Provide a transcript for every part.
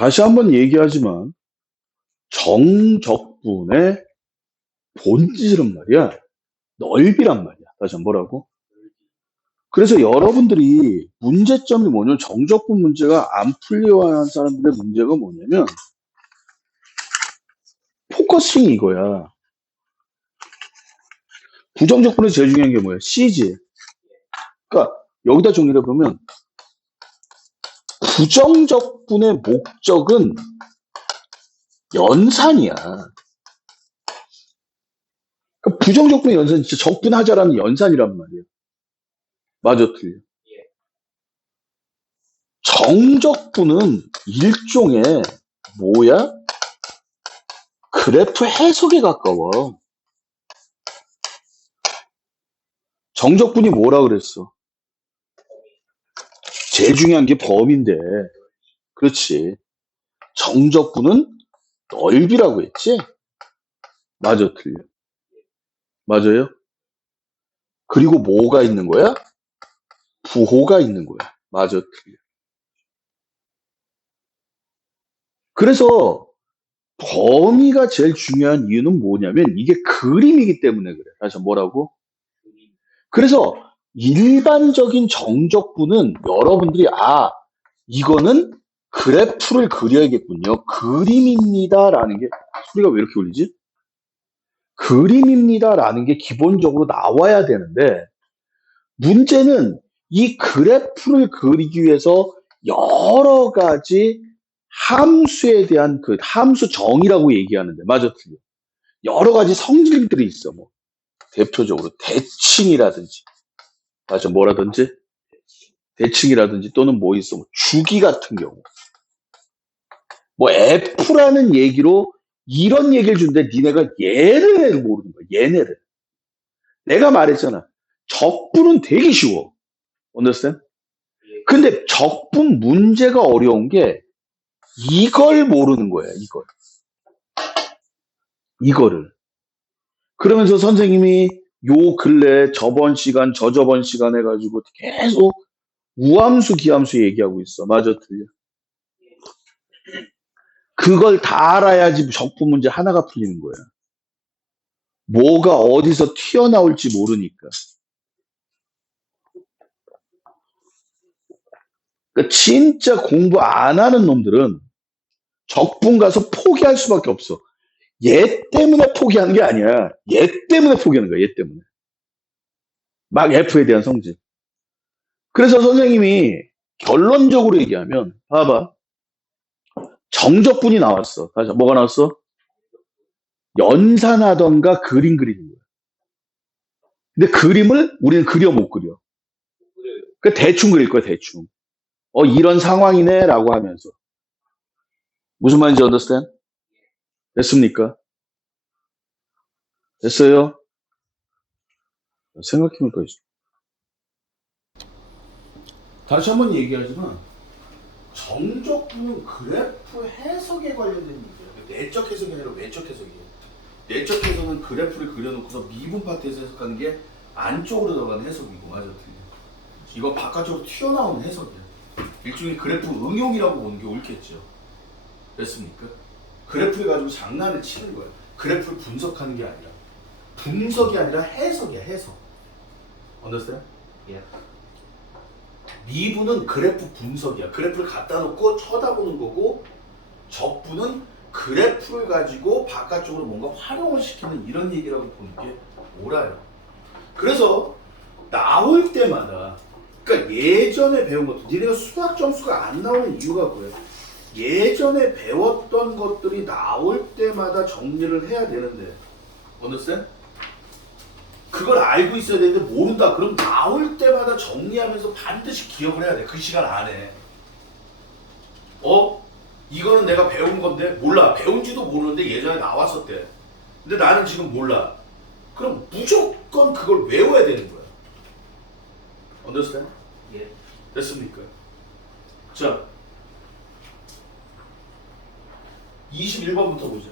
다시 한번 얘기하지만 정적분의 본질은 말이야 넓이란 말이야. 다시 한번 뭐라고? 그래서 여러분들이 문제점이 뭐냐면 정적분 문제가 안 풀려하는 사람들의 문제가 뭐냐면 포커싱이 이거야. 부정적분에서 제일 중요한 게 뭐야? C지. 그러니까 여기다 정리를 해보면 부정적분의 목적은 연산이야. 그러니까 부정적분의 연산이 진짜 적분하자라는 연산이란 말이야. 맞아, 틀려. 정적분은 일종의 뭐야? 그래프 해석에 가까워. 정적분이 뭐라 그랬어? 제일 중요한 게 범위인데. 그렇지. 정적분은 넓이라고 했지? 맞아, 틀려. 맞아요? 그리고 뭐가 있는 거야? 부호가 있는 거야. 맞아, 틀려. 그래서 범위가 제일 중요한 이유는 뭐냐면 이게 그림이기 때문에 그래. 다시 뭐라고? 그래서 일반적인 정적분은 여러분들이 이거는 그래프를 그려야겠군요. 그림입니다라는 게 소리가 왜 이렇게 울리지? 그림입니다라는 게 기본적으로 나와야 되는데 문제는 이 그래프를 그리기 위해서 여러 가지 함수에 대한 그 함수 정의라고 얘기하는데 맞아 틀려. 여러 가지 성질들이 있어. 뭐 대표적으로 대칭이라든지 맞아 뭐라든지 대칭이라든지 또는 뭐 있어 뭐 주기 같은 경우 뭐 F라는 얘기로 이런 얘기를 주는데 니네가 얘를 모르는 거야. 얘네를. 내가 말했잖아. 적분은 되게 쉬워. understand? 근데 적분 문제가 어려운 게 이걸 모르는 거야. 이거를. 그러면서 선생님이 요 근래 저번 시간 저저번 시간 해가지고 계속 우함수 기함수 얘기하고 있어. 맞아 틀려. 그걸 다 알아야지 적분 문제 하나가 풀리는 거야. 뭐가 어디서 튀어나올지 모르니까. 그러니까 진짜 공부 안 하는 놈들은 적분 가서 포기할 수밖에 없어. 얘 때문에 포기하는 게 아니야. 얘 때문에 포기하는 거야. 얘 때문에. 막 F에 대한 성질. 그래서 선생님이 결론적으로 얘기하면 봐봐. 정적분이 나왔어. 다시 뭐가 나왔어? 연산하던가 그림 그리는 거야. 근데 그림을 우리는 그려 못 그려. 그 대충 그릴 거야. 대충. 이런 상황이네라고 하면서. 무슨 말인지 understand? 됐습니까? 됐어요? 생각해보니까 다시 한번 얘기하지만 정적분은 그래프 해석에 관련된 문제예요. 내적 해석이 아니라 외적 해석이에요. 내적 해석은 그래프를 그려놓고서 미분 파트에서 해석하는 게 안쪽으로 들어가는 해석이고 맞아 틀려. 이거 바깥쪽으로 튀어나오는 해석이야. 일종의 그래프 응용이라고 보는 게 옳겠죠. 됐습니까? 그래프를 가지고 장난을 치는 거야. 그래프를 분석하는 게 아니라 분석이 아니라 해석이야. 해석. understand? 예. 미분은 그래프 분석이야. 그래프를 갖다 놓고 쳐다보는 거고 적분은 그래프를 가지고 바깥쪽으로 뭔가 활용을 시키는 이런 얘기라고 보는 게 옳아요. 그래서 나올 때마다 그러니까 예전에 배운 것도 니네가 수학 점수가 안 나오는 이유가 뭐예요? 예전에 배웠던 것들이 나올 때마다 정리를 해야 되는데 understand? 그걸 알고 있어야 되는데 모른다. 그럼 나올 때마다 정리하면서 반드시 기억을 해야 돼. 그 시간 안에. 이거는 내가 배운 건데 몰라. 배운지도 모르는데 예전에 나왔었대. 근데 나는 지금 몰라. 그럼 무조건 그걸 외워야 되는 거야. understand? 예. 됐습니까? 자 21번부터 보자.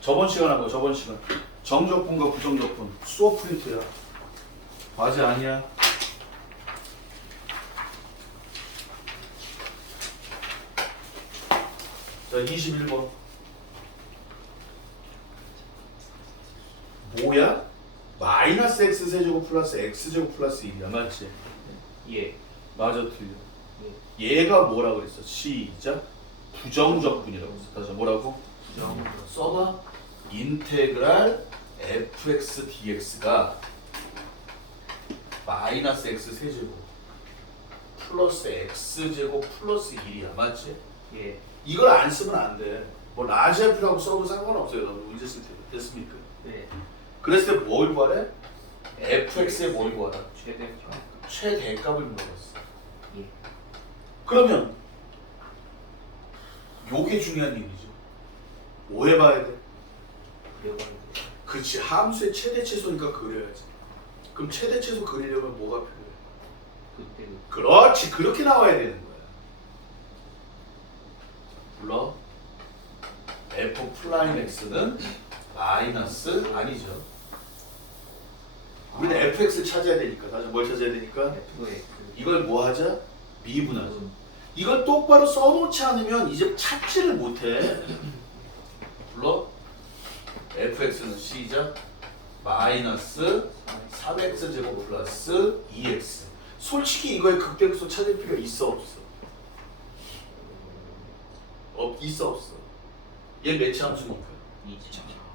저번 시간 하고 저번 시간 정적분과 부정적분 수어 프린트야. 과제 아니야. 자, 21번. 뭐야? 마이너스 x 세제곱 플러스 x제곱 플러스 1이야. 맞지? 예. 맞아, 틀려. 얘가 뭐라 그랬어? 시작. 부정적분이라고 했어. 다시 뭐라고? 써봐. 인테그랄 fx dx가 마이너스 x 세제곱 플러스 x제곱 플러스 1이야. 맞지? 예. 이걸 안 쓰면 안 돼. 뭐 라지아프라고 써도 상관없어요. 여러분 문제 쓸 때. 됐습니까? 네. 그랬을 때 뭘 구하래? fx의 뭘 구하라? 최대. 최대값을 물어봤어. 예. 그러면 요게 중요한 얘기죠. 뭐 해봐야 돼? 그려봐야 돼. 그렇지. 함수의 최대 최소니까 그려야지. 그럼 최대 최소 그리려면 뭐가 필요해? 그때 그렇지. 그렇게 나와야 되는 거야. 불러. f 플라인 x는 마이너스 아니죠. 우리는 fx 찾아야 되니까. 다시 뭘 찾아야 되니까? F의 이걸 뭐 하자? 미분하자. 이걸 똑바로 써놓지 않으면 이제 찾지를 못해. 불러. fx는 시작. 마이너스 3x 제곱 플러스 2x. 솔직히 이거의 극대극소 찾을 필요 있어 없어? 있어 없어? 얘 매치 함수니까.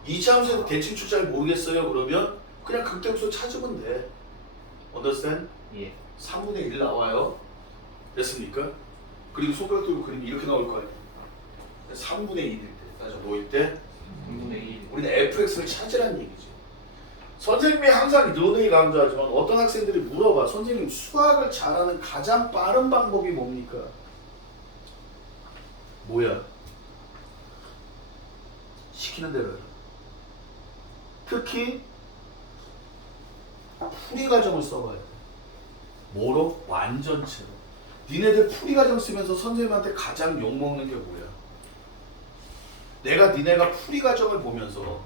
2차 함수에서 대칭 출잘 모르겠어요. 그러면 그냥 극대극소 찾으면 돼. understand? 예. 3분의 1 나와요. 됐습니까? 그리고 손가락 들고 그리면 이렇게 나올 거 아니에요. 3분의 1일 때, 다시 뭐일 때? 3분의 1. 우리는 fx를 찾으라는 얘기죠. 선생님이 항상 너네이 강조하지만 어떤 학생들이 물어봐. 선생님 수학을 잘하는 가장 빠른 방법이 뭡니까? 뭐야? 시키는 대로 해라. 특히 풀이 과정을 써봐야 돼. 뭐로? 완전체로. 니네들 풀이 과정 쓰면서 선생님한테 가장 욕먹는 게 뭐야? 내가 니네가 풀이 과정을 보면서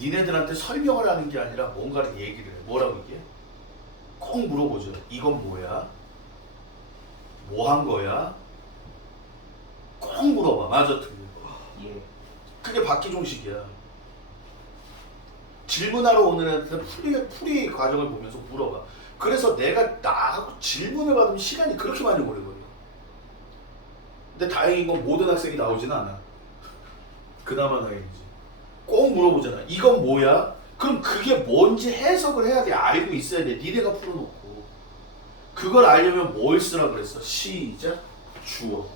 니네들한테 설명을 하는 게 아니라 뭔가를 얘기를 해. 뭐라고 이게? 꼭 물어보죠. 이건 뭐야? 뭐 한 거야? 꼭 물어봐. 맞아, 틀려. 예. 그게 박기종식이야. 질문하러 오는 애한테 풀이 과정을 보면서 물어봐. 그래서 내가 나하고 질문을 받으면 시간이 그렇게 많이 오래걸려. 근데 다행인 건 모든 학생이 나오진 않아. 그나마 다행이지. 꼭 물어보잖아. 이건 뭐야? 그럼 그게 뭔지 해석을 해야 돼. 알고 있어야 돼. 니네가 풀어놓고. 그걸 알려면 뭘 쓰라 그랬어? 시작. 주어.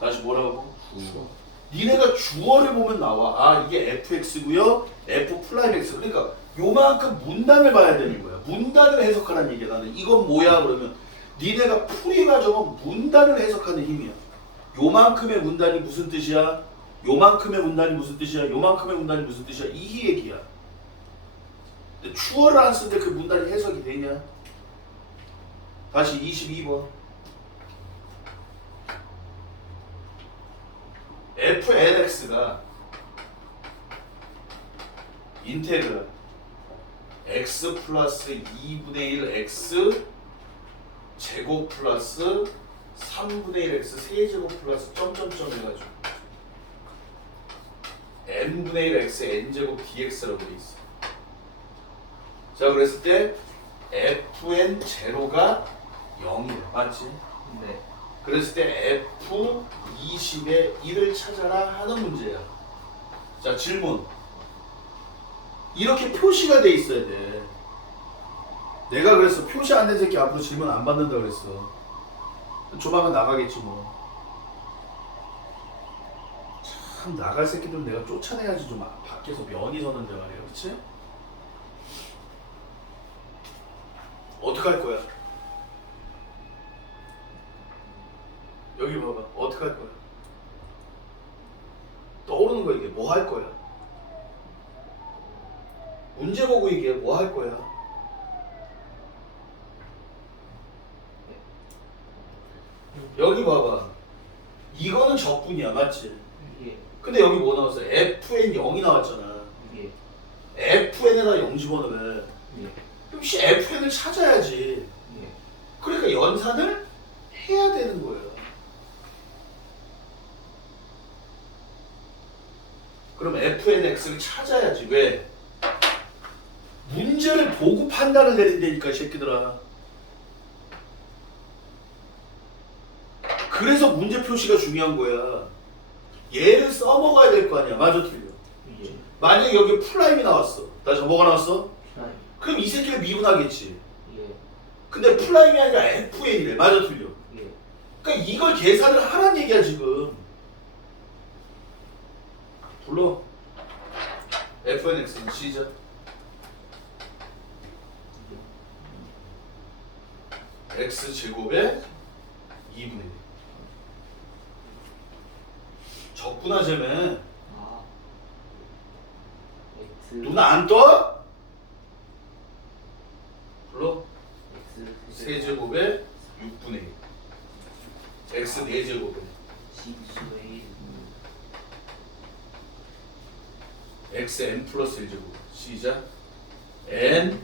다시 뭐라고? 주어. 니네가 주어를 보면 나와. 아, 이게 fx고요. f 플라임 x. 그러니까 요만큼 문단을 봐야 되는 거야. 문단을 해석하라는 얘기야. 나는 이건 뭐야? 그러면 니네가 풀이 과정은 문단을 해석하는 힘이야. 요만큼의 문단이 무슨 뜻이야? 요만큼의 문단이 무슨 뜻이야? 요만큼의 문단이 무슨 뜻이야? 이 얘기야. 근데 주어를 안 쓰는데 그 문단이 해석이 되냐? 다시 22번. fnx가 인테그랄 x 플러스 2분의 1 x 제곱 플러스 3분의 1 x 세제곱 플러스 점점점 해가지고 n분의 1 x n제곱 dx라고 돼 있어. 자, 그랬을 때 fn 제로가 0이야. 맞지? 네. 그랬을 때 f20의 1을 찾아라 하는 문제야. 자, 질문. 이렇게 표시가 돼 있어야 돼. 내가 그랬어. 표시 안 된 새끼 앞으로 질문 안 받는다 그랬어. 조만간 나가겠지 뭐. 참 나갈 새끼들은 내가 쫓아내야지. 좀 밖에서 면이 서는데 말이야. 그치? 어떻게 할 거야? 여기 봐봐. 어떻게 할 거야? 떠오르는 거 이게 뭐 할 거야? 문제 보고 이게 뭐 할 거야? 여기 봐봐. 이거는 적분이야. 맞지? 예. 근데 여기 뭐 나왔어? fn 0이 나왔잖아. 예. fn에다 0 집어넣으. 예. 그럼 fn을 찾아야지. 예. 그러니까 연산을 해야 되는 거예요. 그럼 fnx를 찾아야지. 왜? 문제를 보고 판단을 내린다니까 이 새끼들아. 그래서 문제 표시가 중요한 거야. 얘를 써먹어야 될 거 아니야. 맞아 틀려? 예. 만약에 여기 플라임이 나왔어. 다시 뭐가 나왔어? 플라임. 그럼 이 새끼를 미분하겠지. 예. 근데 플라임이 아니라 fn이래. 맞아 틀려? 예. 그러니까 이걸 계산을 하란 얘기야 지금. 불러. fnx는 시작. x제곱에 2분의 1. 적분하자면 아. X. 눈 안 떠? 불러. X. 세제곱에 6분의 1. x 4제곱에 12분의 1. x n 플러스 1제곱. 시작. n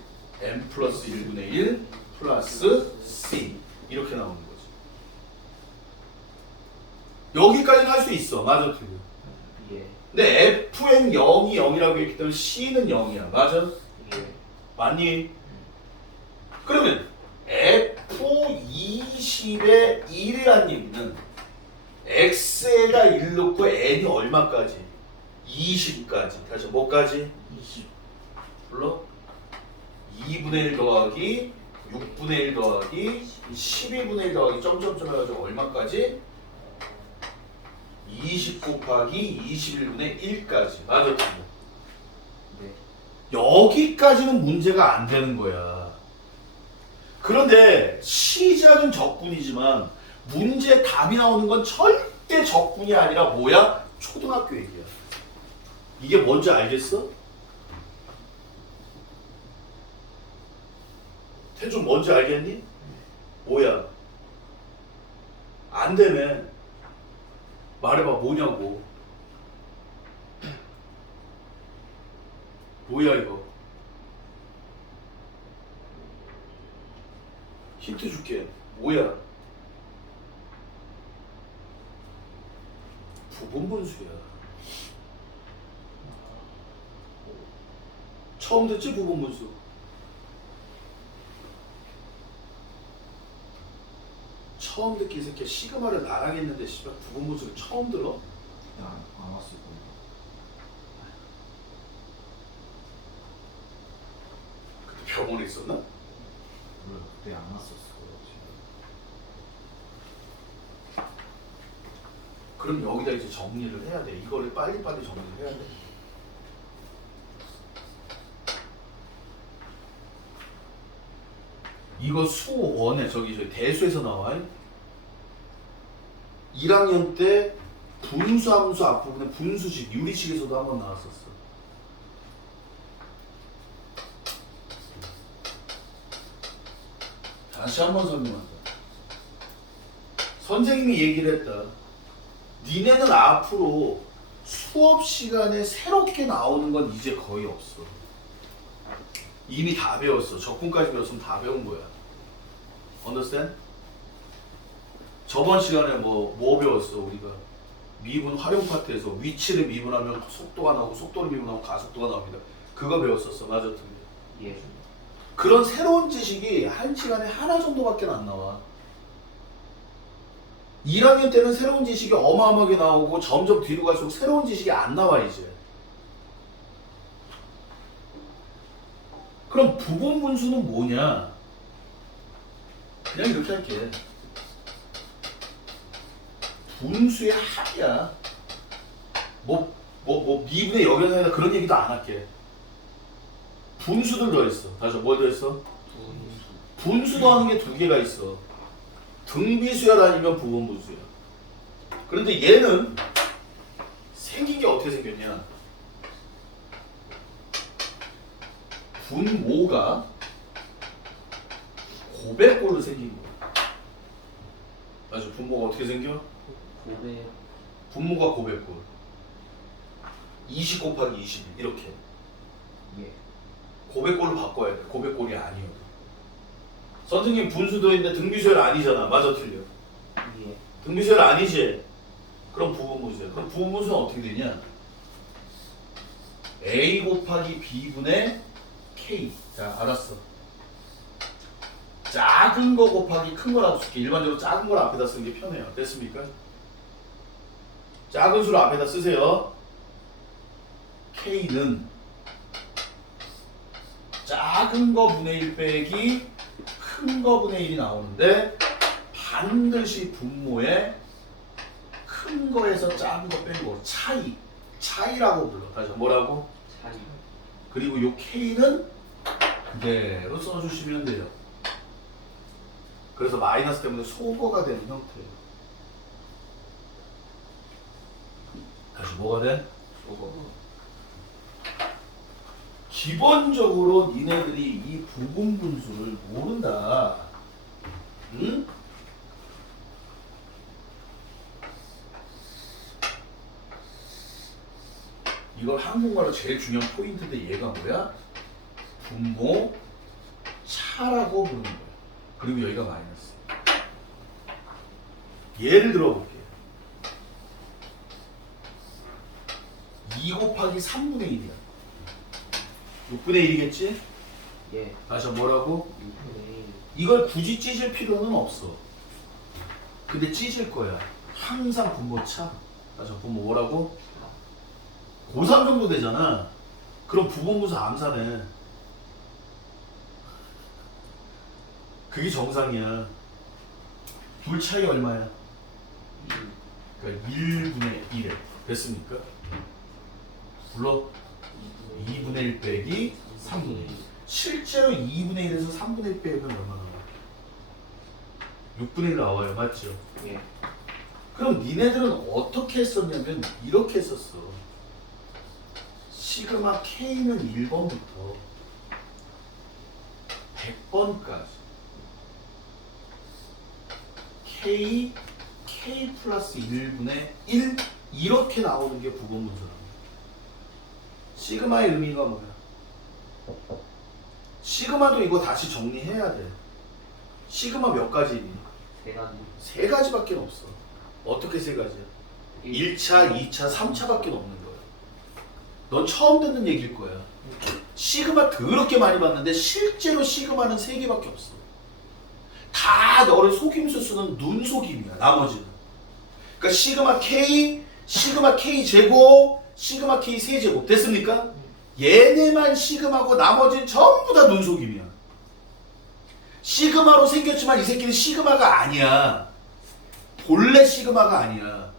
플러스 1분의 1 플러스 c. 이렇게 나오는 거지. 여기까지는 할 수 있어. 맞아 틀려? 예. 근데 fn 0이 0이라고 했기 때문에 c는 0이야. 맞아? 예. 맞니? 그러면 F20의 1이라는 얘기는 X에다 1 넣고 N이 얼마까지? 20까지. 다시 뭐까지? 20. 불러? 2분의 1 더하기 6분의 1 더하기 12분의 1 더하기 점점점 해가지고 얼마까지? 20 곱하기 21분의 1까지. 맞아? 네. 여기까지는 문제가 안 되는 거야. 그런데 시작은 적분이지만 문제 답이 나오는 건 절대 적분이 아니라 뭐야? 초등학교 얘기야. 이게 뭔지 알겠어? 태준 뭔지 알겠니? 뭐야? 안 되네. 말해봐 뭐냐고. 뭐야 이거? 힌트 줄게. 뭐야? 부분분수야. 처음 듣지 부분분수? 처음 듣기 이 새끼야. 시그마를 나랑 했는데 씨발 부분분수를 처음 들어? 안 왔을 거예요. 그때 병원에 있었나? 몰라요. 그때 안 왔었을 거예요. 지금. 그럼 여기다 이제 정리를 해야 돼. 이거를 빨리빨리 정리를 해야 돼. 이거 수원에 저기 대수에서 나와. 1학년 때 분수함수 앞부분에 분수식 유리식에서도 한번 나왔었어. 다시 한번 설명한다. 선생님이 얘기를 했다. 니네는 앞으로 수업 시간에 새롭게 나오는 건 이제 거의 없어. 이미 다 배웠어. 적분까지 배웠으면 다 배운 거야. Understand? 저번 시간에 뭐 배웠어 우리가? 미분 활용 파트에서 위치를 미분하면 속도가 나오고 속도를 미분하면 가속도가 나옵니다. 그거 배웠었어. 맞아 틀려? 예. 그런 새로운 지식이 한 시간에 하나 정도밖에 안 나와. 1학년 때는 새로운 지식이 어마어마하게 나오고 점점 뒤로 갈수록 새로운 지식이 안 나와 이제. 그럼 부분분수는 뭐냐? 그냥 이렇게 할게. 분수의 합이야. 미분의 역연상이나 그런 얘기도 안 할게. 분수들 더했어. 다시 뭘 더했어? 분수 더하는 게 두 개가 있어. 등비수열 아니면 부분분수야. 그런데 얘는 생긴 게 어떻게 생겼냐? 분모가 고백골로 생긴 거야. 맞아. 분모가 어떻게 생겨? 고배. 분모가 고백골. 20 곱하기 21 이렇게. 예. 고백골로 바꿔야 돼. 고백골이 아니어도. 선생님 분수 들어있는데 등비수열 아니잖아. 맞아 틀려? 예. 등비수열 아니지? 그럼 부분분수야. 그럼 부분분수는 어떻게 되냐? A 곱하기 B분의 K. 자, 알았어. 작은 거 곱하기 큰 거라고 쓸게. 일반적으로 작은 걸 앞에다 쓰는 게 편해요. 됐습니까? 작은 수를 앞에다 쓰세요. K는 작은 거 분의 1 빼기 큰 거 분의 1이 나오는데 반드시 분모에 큰 거에서 작은 거 뺀 거 차이라고 불러. 다시 뭐라고? 차이. 그리고 요 K는 그대로 써주시면 돼요. 그래서 마이너스 때문에 소거가 되는 형태예요. 다시 뭐가 돼? 소거. 기본적으로 니네들이 이 부분 분수를 모른다. 응? 이걸 한국말로 제일 중요한 포인트인데 얘가 뭐야? 분모 차라고 부르는 거야. 그리고 여기가 마이너스. 예를 들어볼게요. 2 곱하기 3분의 1이야. 6분의 1이겠지? 예. 다시 뭐라고? 6분의 1. 이걸 굳이 찢을 필요는 없어. 근데 찢을 거야. 항상 분모 차. 다시 분모 뭐라고? 고3 정도 되잖아. 그럼 부분분수 암산해. 그게 정상이야. 둘 차이 얼마야? 1. 그러니까 1분의 1에 됐습니까? 불러 2분의 1 빼기 3분의 1. 실제로 2분의 1에서 3분의 1 빼면 얼마 나와? 6분의 1 나와요. 맞죠? 예. 그럼 니네들은 어떻게 했었냐면 이렇게 했었어. 시그마 K는 1번부터 100번까지 K 플러스 1분의 1 이렇게 나오는 게 부분분수라고. 시그마의 의미가 뭐야? 시그마도 이거 다시 정리해야 돼. 시그마 몇 가지니? 3가지. 세 가지밖에 없어. 어떻게 세 가지야? 1차, 2차, 3차밖에 없는 거야. 넌 처음 듣는 얘기일 거야. 시그마 더럽게 많이 봤는데 실제로 시그마는 3개밖에 없어. 다 너를 속임수 쓰는 눈속임이야. 나머지는. 그러니까 시그마 K 제곱, 시그마 K 세제곱 됐습니까? 얘네만 시그마고 나머지는 전부 다 눈속임이야. 시그마로 생겼지만 이 새끼는 시그마가 아니야. 본래 시그마가 아니야.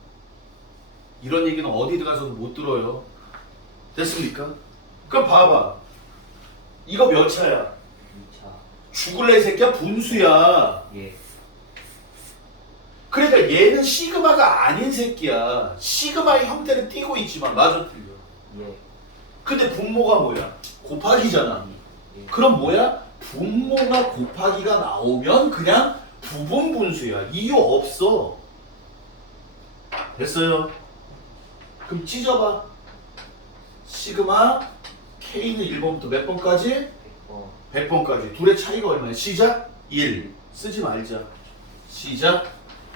이런 얘기는 어디 가서도 못 들어요. 됐습니까? 그럼 봐봐. 이거 몇 차야? 2차. 죽을래 이 새끼야? 분수야. 예. 그러니까 얘는 시그마가 아닌 새끼야. 시그마의 형태를 띠고 있지만 맞아 틀려. 예. 근데 분모가 뭐야? 곱하기잖아. 예. 그럼 뭐야? 분모가 곱하기가 나오면 그냥 부분 분수야. 이유 없어. 됐어요? 그럼 찢어봐. 시그마 K는 1번부터 몇 번까지? 100번. 100번까지. 둘의 차이가 얼마야? 시작 1. 쓰지 말자. 시작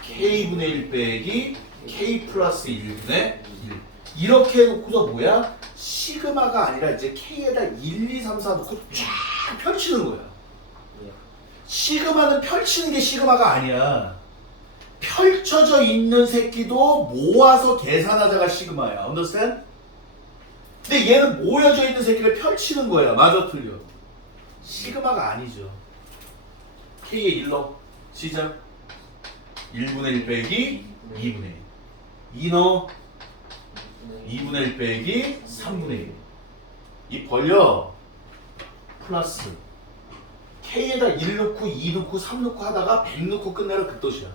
K분의 1 빼기 K 플러스 1분의 1. 이렇게 해놓고서 뭐야? 시그마가 아니라 이제 K에다 1, 2, 3, 4 놓고 쫙 펼치는 거야. 예. 시그마는 펼치는 게 시그마가 아니야. 펼쳐져 있는 새끼도 모아서 계산하자가 시그마야. understand? 근데 얘는 모여져 있는 새끼를 펼치는 거야. 맞아 틀려? 시그마가 아니죠. K의 1로 시작 1분의 1 빼기 2분의 1 2너 2분의 1 빼기 3분의 1 이 벌려 플러스 K에다 1 넣고 2 넣고 3 넣고 하다가 100 넣고 끝내라 그 뜻이야.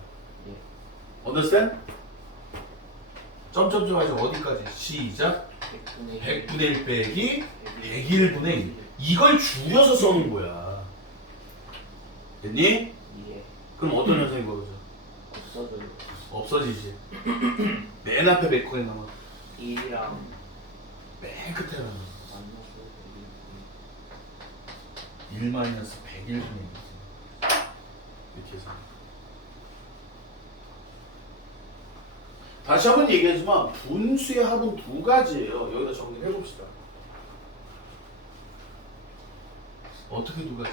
understand? 점점점 해서 어디까지? 시작 100분의 1 빼기 101분의 1 이걸 줄여서 써놓은 거야. 됐니? 예. 그럼 어떤 현상이 벌어져? 없어져요. 없어지지. 맨 앞에 몇 콘에 남아? 1이랑 맨 끝에 남아. 만나서 1 마이너스 101분의 1 이렇게 해서 다시 한번 얘기하지만 분수의 합은 두 가지예요. 여기다 정리해 봅시다. 어떻게 두 가지?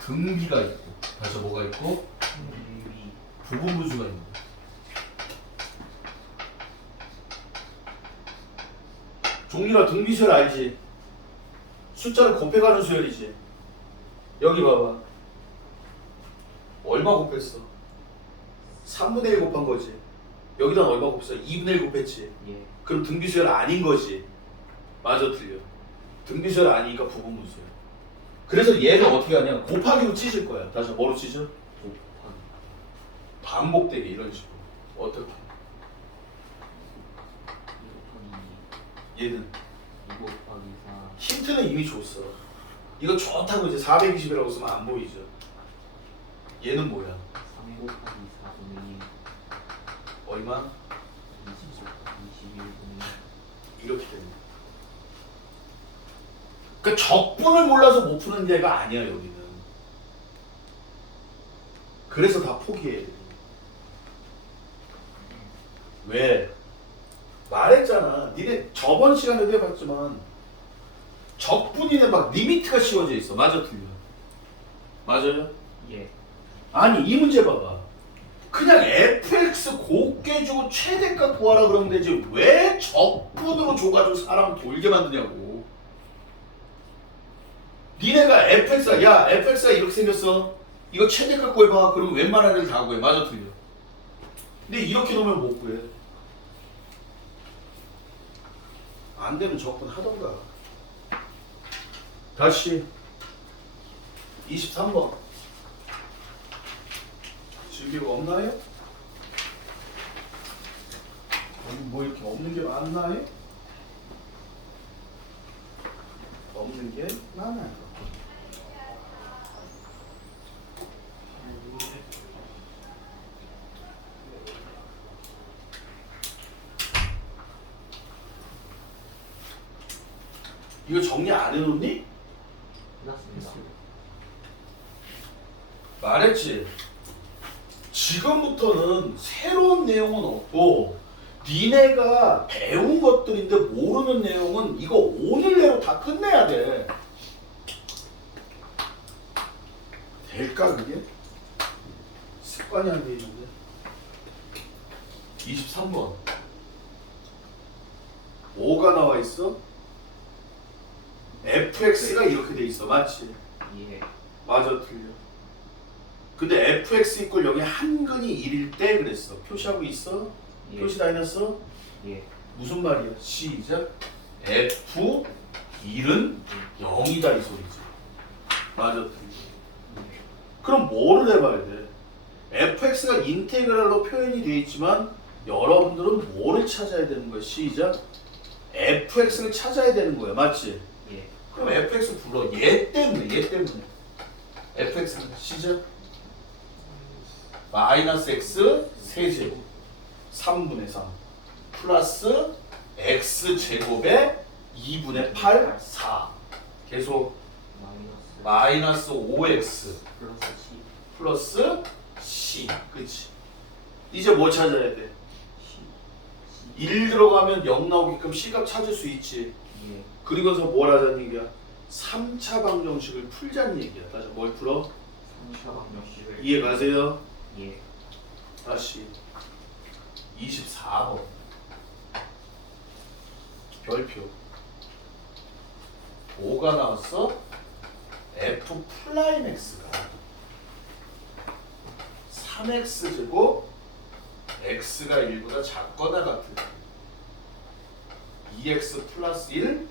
등비가 있고 다시 뭐가 있고 등비. 부분부수가 있는 거야. 종민아 등비수열 알지? 숫자를 곱해가는 수열이지. 여기 봐봐. 얼마 곱했어? 3분의 1 곱한 거지. 여기다 얼마 곱했어? 2분의 1 곱했지. 예. 그럼 등비수열 아닌 거지. 맞아 틀려. 등비수열 아니니까 부분분수야. 그래서 얘를 어떻게 하냐? 곱하기로 찢을 거야. 다시 뭐로 찢어? 곱하기. 반복되게 이런 식으로. 어떻게? 2 곱하기 얘는 2 곱하기 4. 힌트는 이미 줬어. 이거 좋다고 이제 420이라고 쓰면 안 보이죠. 얘는 뭐야? 3 곱하기 4분의 1. 얼마? 20 곱하기 21분의 1. 이렇게 됩니다. 그러니까 적분을 몰라서 못 푸는 데가 아니야 여기는. 그래서 다 포기해. 왜? 말했잖아. 니네 저번 시간에도 해봤지만 적분이는 막 리미트가 씌워져 있어. 맞아 틀려? 맞아요? 예. 아니 이 문제 봐봐. 그냥 fx 곱게 주고 최대값 구하라 그러면 되지 왜 적분으로 줘가지고 사람 돌게 만드냐고. 니네가 fx가 야 fx가 이렇게 생겼어. 이거 최대값 구해봐. 그러면 웬만한 애들 다 구해. 맞아 틀려? 근데 이렇게 놓으면 못 구해. 안 되면 적분 하던가. 다시 23번. 질기가 없나요? 여기 뭐 이렇게 없는 게 많나요? 없는 게 많아요. 이거 정리 안 해놓니? 끝났습니다. 말했지. 지금부터는 새로운 내용은 없고 니네가 배운 것들인데 모르는 내용은 이거 오늘 내로 다 끝내야 돼. 될까 그게? 습관이 안 돼 있는데. 23번. 뭐가 나와 있어? fx가 이렇게 돼 있어. 맞지? 예. 맞아 틀려. 근데 fx 이꼴 여기 한근이 1일 때 그랬어. 표시하고 있어? 예. 표시 다 해놨어? 예. 무슨 말이야? 시작. f 1은 0이다 이 소리지. 맞아 틀려. 그럼 뭐를 해봐야 돼? fx가 인테그랄로 표현이 돼 있지만 여러분들은 뭐를 찾아야 되는 거야? 시작. fx를 찾아야 되는 거야. 맞지? 예. 그럼 fx 불러. 얘 때문에. fx는 시작. 마이너스 x 세제곱 3분의 3 플러스 x 제곱에 2분의 8 4 계속 마이너스 5x 플러스 플러스 c. 그치? 이제 뭐 찾아야 돼? 1 들어가면 0 나오게끔 c값 찾을 수 있지. 예. 그리고서 뭘 하자는 얘기야? 3차 방정식을 풀자는 얘기야. 다시 뭘 풀어? 3차 방정식을 이해 가세요? 예. 다시 24번 별표 뭐가 나왔어? f 프라임 x가 3x 제곱 x가 1보다 작거나 같은 2x 플러스 1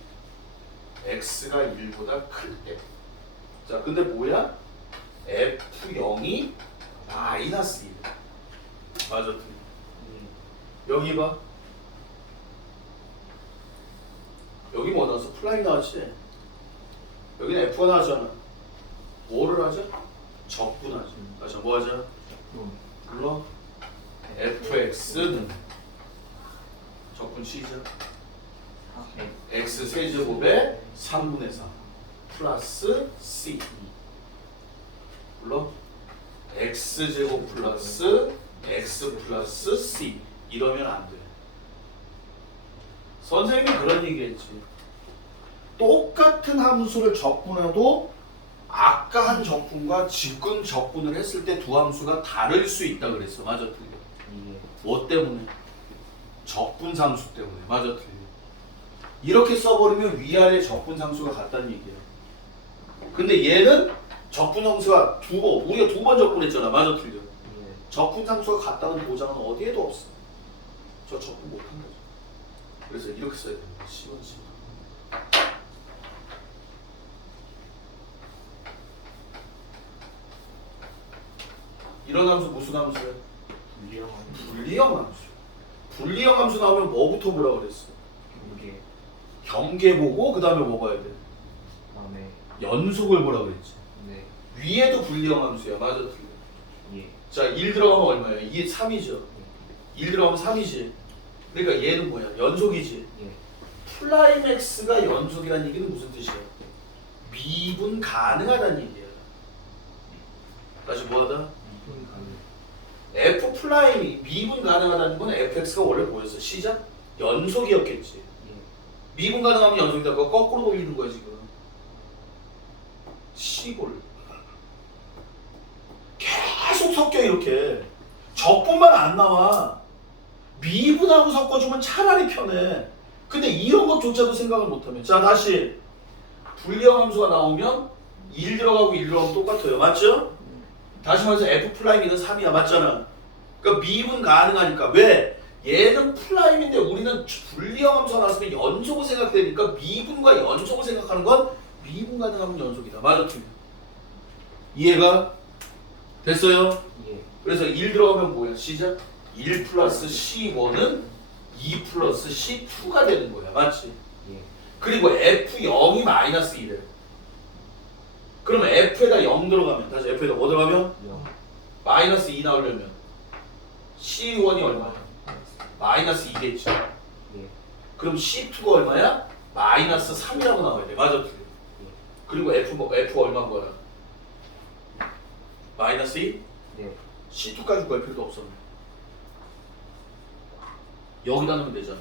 x가 1보다 클 때. 자 근데 뭐야? f0이 마이너스 1. 맞아. 여기 봐. 여기 뭐 나왔어? 플라잉 나왔지? 여기는 F가 나왔잖아. 뭐를 하자? 적분하자. 자, 뭐 하자? 불러? fx는 적분 시작. x 세제곱에 3분의 3 플러스 c. 불러? x제곱 플러스 x 플러스 c. 이러면 안 돼. 선생님이 그런 얘기 했지. 똑같은 함수를 적분해도 아까 한 적분과 지금 적분을 했을 때 두 함수가 다를 수 있다 그랬어. 맞아, 틀려? 예. 뭐 때문에? 적분상수 때문에. 맞아, 틀려? 이렇게 써버리면 위아래 적분상수가 같다는 얘기야. 근데 얘는 적분상수가 우리가 두 번 적분했잖아. 맞아, 틀려? 예. 적분상수가 같다는 보장은 어디에도 없어. 저 적분 못한 거죠. 그래서 이렇게 써야 됩니다. 시원시. 이런 함수 무슨 함수야? 불리형 분리형 함수. 분리형 함수 나오면 뭐부터 보라 그랬어? 경계. 경계 보고 그 다음에 뭐 봐야 돼? 그다음에 연속을 보라 그랬지. 네. 위에도 분리형 함수야. 맞아, 틀려? 예. 자, 1 들어가면 얼마야? 이게 3이죠. 1 들어가면 3이지. 그러니까 얘는 뭐야? 연속이지. 예. 프라임 x가 연속이라는 얘기는 무슨 뜻이야? 미분 가능하다는 얘기야. 다시 뭐하다? 이분 가능. f 프라임이 미분 가능하다는 건 fx가 원래 뭐였어? 시작? 연속이었겠지. 예. 미분 가능하면 연속이다. 그거 거꾸로 돌리는 거야 지금. 시골. 계속 섞여 이렇게. 적분만 안 나와. 미분하고 섞어주면 차라리 편해. 근데 이런 것조차도 생각을 못하면. 자, 다시 불리형 함수가 나오면 1 들어가고 1 들어가면 똑같아요. 맞죠? 다시 말해서 f 프라임이는 3이야. 맞잖아. 그러니까 미분 가능하니까. 왜? 얘는 프라임인데 우리는 불리형 함수가 나왔으면 연속을 생각되니까 미분과 연속을 생각하는 건 미분 가능하면 연속이다. 맞아, 틀려? 이해가 됐어요? 예. 그래서 1 들어가면 뭐야? 시작? 1 플러스 C1은 2 플러스 C2가 되는 거야. 맞지? 예. 그리고 F0이 마이너스 1에. 그러면 F에다 0 들어가면, 다시 F에다 뭐 들어가면? 영. 마이너스 2 나오려면 C1이 얼마야? 마이너스 2겠지. 예. 그럼 C2가 얼마야? 마이너스 3이라고 나와야 돼. 맞아? 틀려? 그리고 F 얼마인 거야? 마이너스 2? 네. C2까지 구할 필요도 없었네. 여기다 넣으면 되잖아.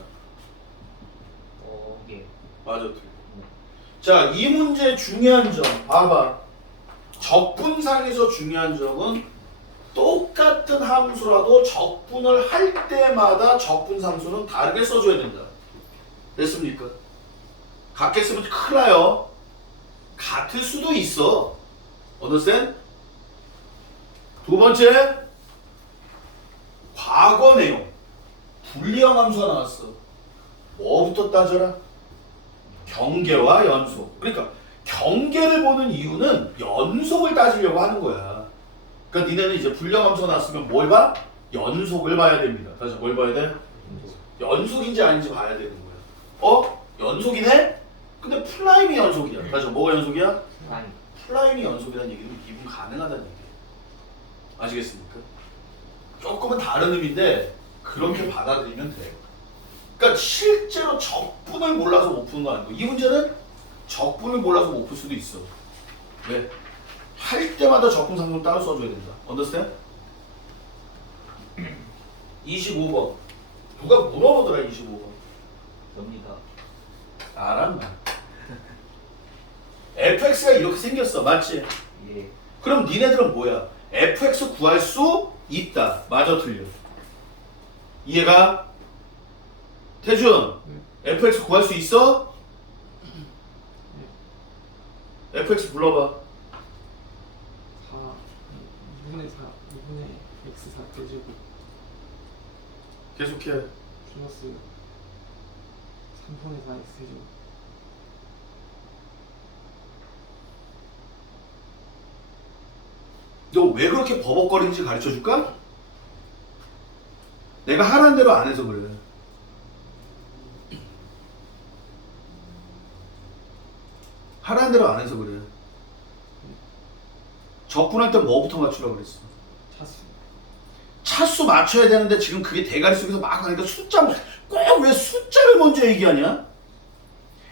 예. 맞아, 틀려. 자, 이 문제 중요한 점 봐봐. 적분상에서 중요한 점은 똑같은 함수라도 적분을 할 때마다 적분상수는 다르게 써줘야 된다. 됐습니까? 같게 쓰면 큰일 나요. 같을 수도 있어. understand? 두 번째, 과거 내용. 불리형 함수가 나왔어. 뭐부터 따져라? 경계와 연속. 그러니까 경계를 보는 이유는 연속을 따지려고 하는 거야. 그러니까 니네는 이제 불리형 함수가 나왔으면 뭘 봐? 연속을 봐야 됩니다. 다시 뭘 봐야 돼? 연속인지 아닌지 봐야 되는 거야. 어? 연속이네? 근데 프라임이 연속이야. 다시 뭐가 연속이야? 프라임. 프라임이 연속이라는 얘기는 미분 가능하다는 얘기야. 아시겠습니까? 조금은 다른 의미인데 그렇게 받아들이면 돼요. 그러니까 실제로 적분을 몰라서 못 푸는 거 아니고 이 문제는 적분을 몰라서 못 풀 수도 있어. 왜? 할 때마다 적분 상품 따로 써줘야 된다. understand? 25번. 누가 물어보더라 25번. 접니다. 알았나? fx가 이렇게 생겼어. 맞지? 예. 그럼 니네들은 뭐야? fx 구할 수 있다. 맞아, 틀려? 이해가? 태준, fx 구할 수 있어? fx 불러봐. 4 2분의 4 2분의 x 4 대제곱 계속해. 플러스 3분의 4 x 제곱 너 왜 그렇게 버벅거리는지 가르쳐 줄까? 내가 하라는 대로 안 해서 그래. 하라는 대로 안 해서 그래. 적분할 때 뭐부터 맞추라고 그랬어? 차수 차수 맞춰야 되는데 지금 그게 대가리 속에서 막 하니까 숫자 꼭 왜 숫자를 먼저 얘기하냐?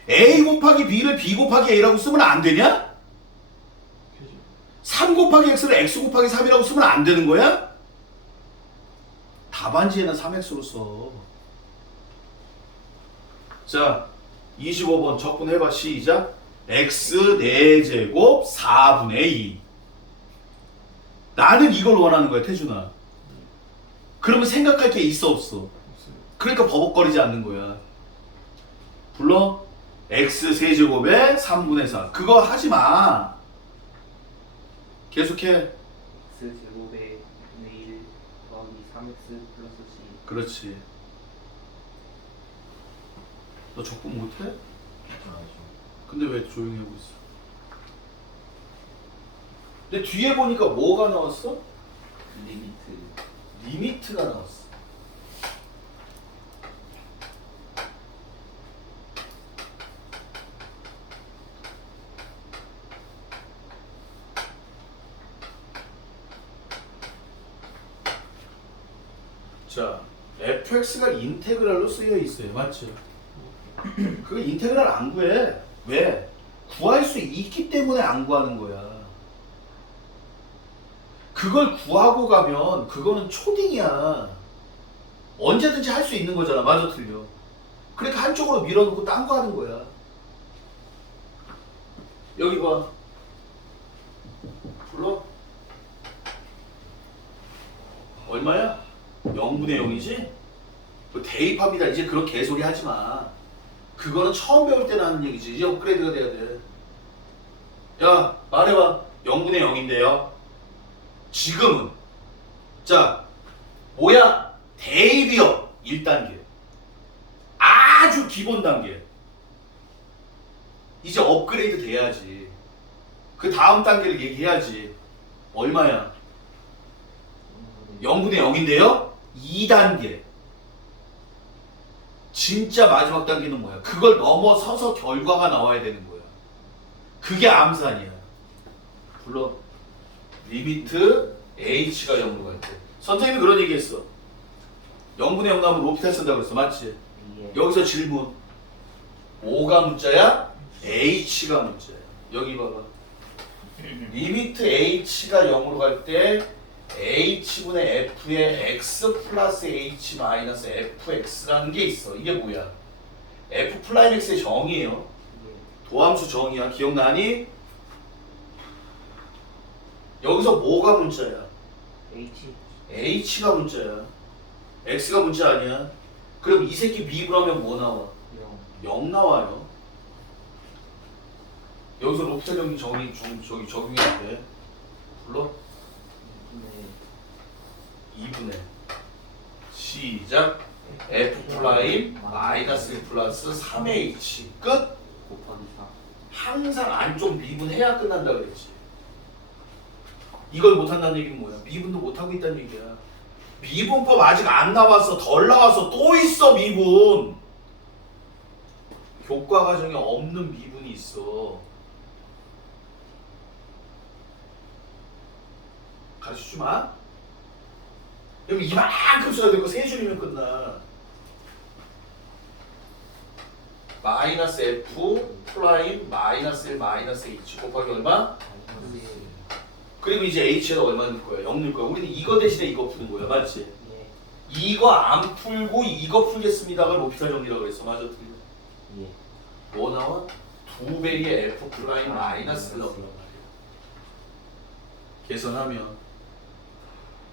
A 곱하기 B를 B 곱하기 A라고 쓰면 안 되냐? 되죠. 3 곱하기 X를 X 곱하기 3이라고 쓰면 안 되는 거야? 답안지에는 3X로 써. 자, 25번 적분해봐. 시작. x 4제곱 4분의 2. 나는 이걸 원하는 거야, 태준아. 그러면 생각할 게 있어, 없어? 없어요. 그러니까 버벅거리지 않는 거야. 불러? x 세제곱에 3분의 4. 그거 하지 마. 계속해. x 제곱에 2분의 1 더하기 3x 플러스 c. 그렇지. 너 적분 못해? 알죠. 근데 왜 조용히 하고 있어? 근데 뒤에 보니까 뭐가 나왔어? 리미트. 리미트가 나왔어. 자, fx가 인테그랄로 쓰여 있어요. 맞죠? 그 인테그랄 안 구해. 왜? 구할 수 있기 때문에 안 구하는 거야. 그걸 구하고 가면 그거는 초딩이야. 언제든지 할 수 있는 거잖아. 맞아, 틀려. 그러니까 한쪽으로 밀어놓고 딴 거 하는 거야. 여기 봐. 불러. 얼마야? 0분의 0이지? 대입합니다. 이제 그런 개소리 하지 마. 그거는 처음 배울 때 나는 얘기지. 이제 업그레이드가 돼야 돼. 야, 말해봐. 0분의 0인데요. 지금은. 자, 뭐야? 대입이요. 1단계. 아주 기본 단계. 이제 업그레이드 돼야지. 그 다음 단계를 얘기해야지. 얼마야? 0분의 0인데요. 2단계. 진짜 마지막 단계는 뭐야? 그걸 넘어서서 결과가 나와야 되는 거야. 그게 암산이야. 불러. 리미트 h가 0으로 갈 때. 선생님이 그런 얘기 했어. 0분의 0 나오면 로피탈 쓴다고 그랬어. 맞지? 예. 여기서 질문. 5가 문자야? h가 문자야. 여기 봐봐. 리미트 h가 0으로 갈 때 h분의 f에 x 플러스 h 마이너스 fx라는 게 있어. 이게 뭐야? f 플라임 x의 정의예요. 예. 도함수 정의야. 기억나니? 여기서 뭐가 문자야? h. h가 문자야. x가 문자 아니야. 그럼 이 새끼 미분하면 뭐 나와? 0. 0 나와요. 여기서 로피탈 정의 저기 적용해야 돼. 불러? 2분의 시작. f 플라임 마이너스 1 플러스 3h 끝. 곱하기 4. 항상 안쪽 미분해야 끝난다 그랬지. 이걸 못한다는 얘기는 뭐야? 미분도 못하고 있다는 얘기야. 미분법 아직 안 나왔어. 덜 나왔어. 또 있어 미분. 교과 과정에 없는 미분이 있어. 가르쳐주마. 그럼 이만큼 써야 되고 세 줄이면 끝나. 마이너스 f 플라임 마이너스 1 마이너스 h 곱하기 얼마? 그리고 이제 h에다 얼마 넣을 거야? 0 넣을 거야. 우리는 이거 대신에 이거 푸는 거야. 맞지? 예. 이거 안 풀고 이거 풀겠습니다가 로피탈 정리라고 그랬어. 맞아? 틀려? 예. 뭐 나와? 2배의 f 프라임 마이너스를 넣으란 말이야. 계산하면.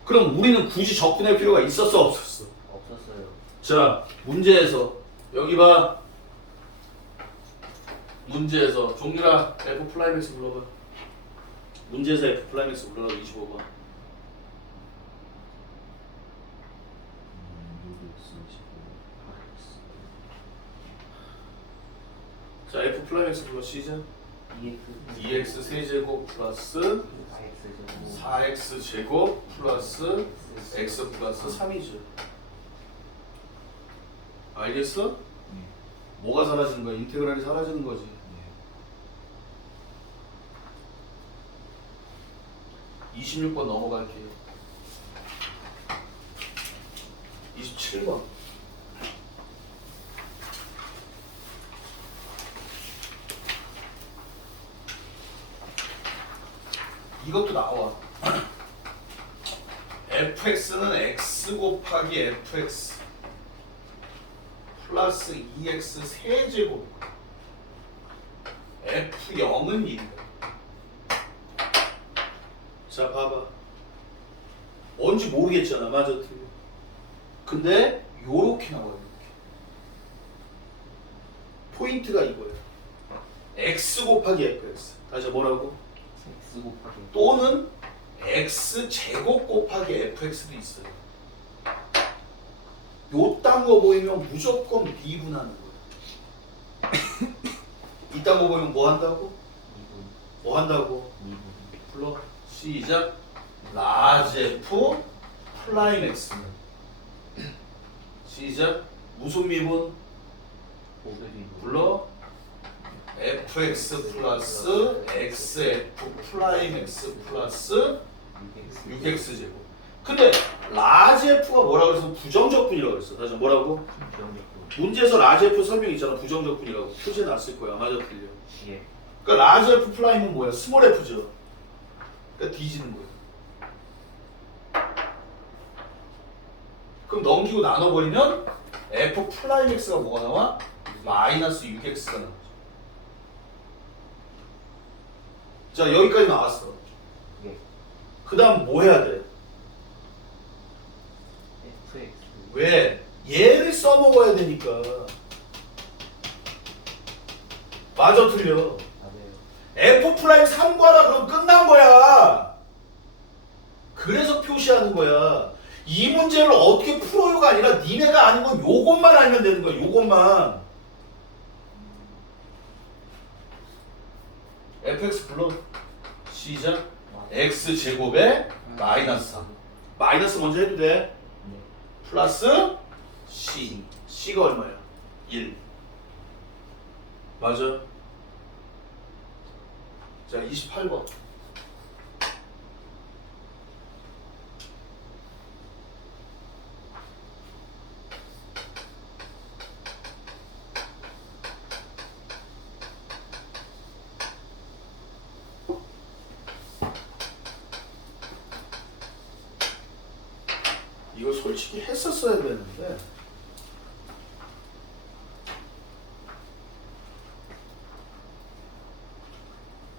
그럼 우리는 굳이 접근할 필요가 있었어 없었어? 없었어요. 자, 문제에서 여기 봐. 문제에서 종류라 f 플라임 x 불러봐. 문제에서 f 플라임 x 불러라. 25번. 자, f 플라임 x 불러. 시작. 2x 세제곱 플러스 4x 제곱 플러스 x 플러스 3이죠. 알겠어? 뭐가 사라지는 거야? 인테그랄이 사라지는 거지. 26번 넘어갈게요. 27번. 이것도 나와. fx는 x 곱하기 fx 플러스 2x 세제곱 F0은 1이다. 자 봐봐. 뭔지 모르겠잖아. 맞아 틀려. 근데 요렇게 나와요. 이렇게. 포인트가 이거예요. x 곱하기 fx. 다시 뭐라고? X 곱하기 또는 x 제곱 곱하기 fx도 있어요. 요딴 거 보이면 무조건 미분하는 거예요. 이딴 거 보이면 뭐 한다고? 2분 뭐 한다고? 2분 불러. 시작. 라지 f 플라임 x는 시작. 무슨 미분? 500이분 불러. fx 플러스 xf 플라임 x 플러스 6x 제곱. 근데 라지 f가 뭐라고 그래서 부정적분이라고 그랬어. 다시 뭐라고? 부정적분 문제에서 라지 f 설명 있잖아. 부정적분이라고 표시해 놨을 거야. 맞아 틀려. 예 그러니까 라지 f 플라임은 뭐야? 스몰 f죠. 그러니까 뒤지는 거야. 그럼 넘기고 나눠버리면 f 플라임 x가 뭐가 나와? 마이너스 6x가 나와. 자 여기까지 나왔어. 예 그 다음 뭐 해야 돼? FX 왜? 얘를 써먹어야 되니까. 맞아 틀려. 맞아요 f 플라임 3과라 그럼 끝난 거야. 그래서 표시하는 거야. 이 문제를 어떻게 풀어요가 아니라 니네가 아는 건 요것만 알면 되는 거야. 요것만. fx 불러. 시작. x 제곱에 마이너스 3. 마이너스 먼저 해도 돼. 네 플러스 c. c가 얼마야? 1. 맞아. 자, 28번. 이거 솔직히 했었어야 되는데.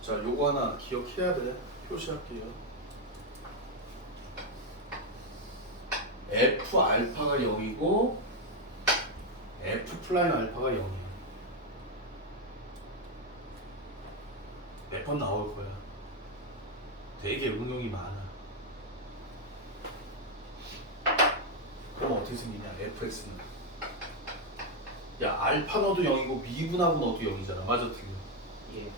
자, 요거 하나 기억해야 돼. 표시할게요. f 알파가 0이고 f 플라임 알파가 0이야. 몇 번 나올 거야. 되게 응용이 많아. 그럼 어떻게 생기냐? fx는 야 알파 너도 0이고 미분하고 너도 0이잖아. 맞아 틀려? 예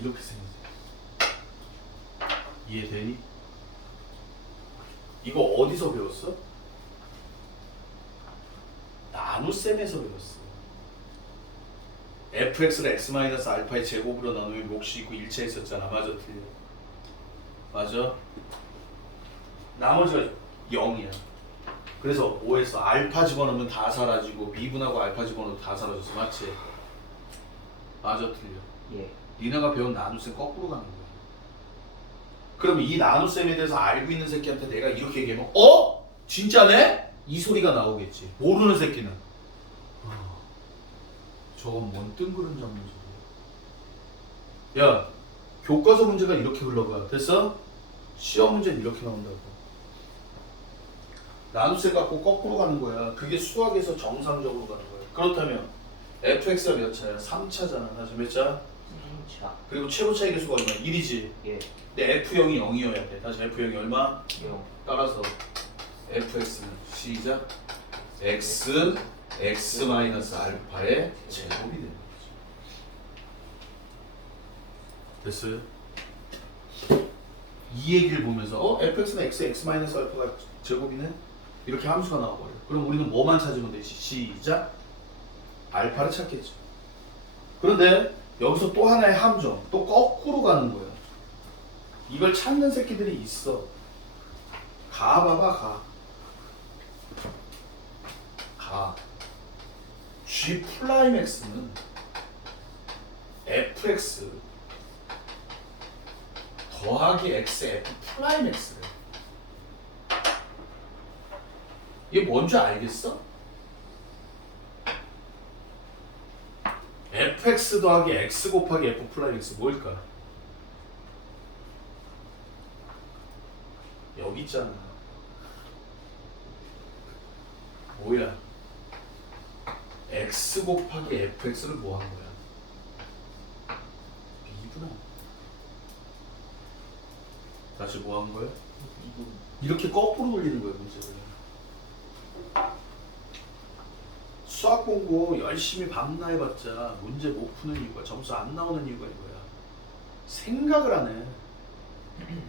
이렇게 생기지. 이해되니? 이거 어디서 배웠어? 나눗셈에서 배웠어. fx를 x-알파의 제곱으로 나누면 몫이 있고 일체했었잖아. 맞아 틀려? 맞아? 나머지가 0이야. 그래서 5에서 알파 집어넣으면 다 사라지고 미분하고 알파 집어넣어도 다 사라졌어. 맞지? 맞아 틀려? 예 니네가 배운 나눗셈 거꾸로 가는 거야. 그럼 이 나눗셈에 대해서 알고 있는 새끼한테 내가 이렇게 얘기하면 어? 진짜네? 이 소리가 나오겠지. 모르는 새끼는 저건 뭔 뜬구름 잡는 소리야. 야 교과서 문제가 이렇게 흘러가. 됐어? 시험 문제는 이렇게 나온다고. 나눗셈 갖고 거꾸로 가는 거야. 그게 수학에서 정상적으로 가는 거야. 그렇다면 fx가 몇 차야? 3차잖아. 다시 몇 차? 3차 그리고 최고 차이 계수가 얼마? 1이지. 예 근데 f0이 0이어야 돼. 다시 f0이 얼마? 0 따라서 fx는 시작 x-알파의 제곱이 되는 거죠. 됐어요? 이 얘기를 보면서 fx는 x-알파가 제곱이네? 이렇게 함수가 나와버려. 그럼 우리는 뭐만 찾으면 되지? 시작 알파를 찾겠죠. 그런데 여기서 또 하나의 함정, 또 거꾸로 가는 거야. 이걸 찾는 새끼들이 있어. 가 봐봐. 가. G 플라임 X는 fx 더하기 x f 플라임 x래. 이게 뭔지 알겠어? fx 더하기 x 곱하기 f 플라이 x 뭘까? 여기 있잖아. 뭐야? x 곱하기 fx를 뭐 한 거야? b구나. 다시 뭐 한 거야? 이렇게 거꾸로 돌리는 거야, 문제를. 수학 공부 열심히 밤낮 해봤자 문제 못 푸는 이유가, 점수 안 나오는 이유가 이거야. 생각을 안 해.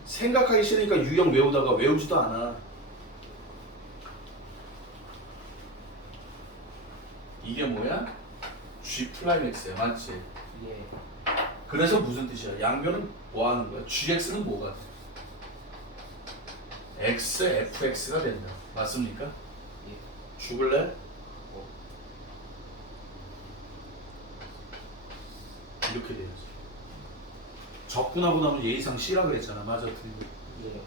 생각하기 싫으니까 유형 외우다가 외우지도 않아. 이게 뭐야? G 프라임 X야, 맞지? 예. 그래서 무슨 뜻이야? 양변은 뭐 하는 거야? GX는 뭐가 돼? X, FX가 된다. 맞습니까? 예. 죽을래? 이렇게 돼야지. 적분하고 나면 예의상 C라 그랬잖아. 맞아, 틀리고. 예.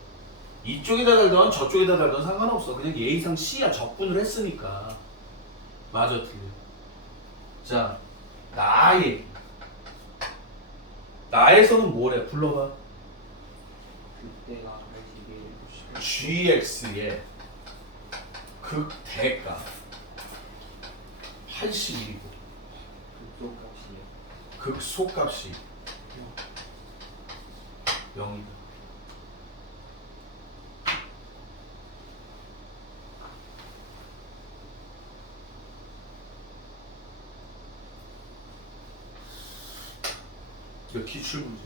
이쪽에다 달던 저쪽에다 달던 상관없어. 그냥 예의상 C야. 적분을 했으니까. 맞아, 틀려. 자, 나에서는 뭐래? 불러봐. 그때가 81, GX의 극대가 81이고 그쪽 값이요. 극소값이 0이다. 이거 기출문제.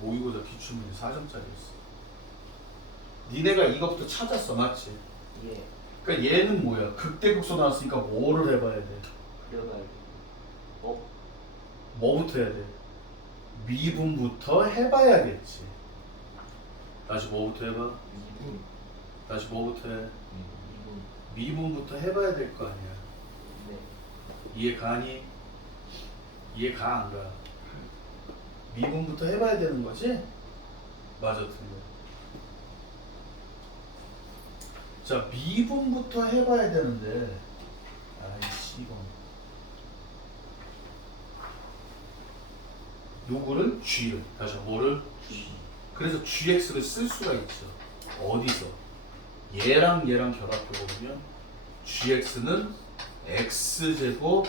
모의고사 기출문제 4점짜리였어. 니네가 이것부터 찾았어, 맞지? 예. 그러니까 얘는 뭐야? 극대극소 나왔으니까 뭐를 해봐야 돼? 그려봐야 돼. 뭐부터 해야 돼? 미분부터 해봐야겠지. 다시 뭐부터 해봐? 2분. 다시 뭐부터 해? 2분. 미분부터 해봐야 될 거 아니야. 네. 이해 가니? 이해 가, 안 가? 미분부터 해봐야 되는 거지? 맞아, 틀려. 자, 미분부터 해봐야 되는데, 아이씨, 이거. 요거를 G를, 다시 뭐를? 그래서 GX를 쓸 수가 있죠. 어디서? 얘랑 얘랑 결합해보면 GX는 X제곱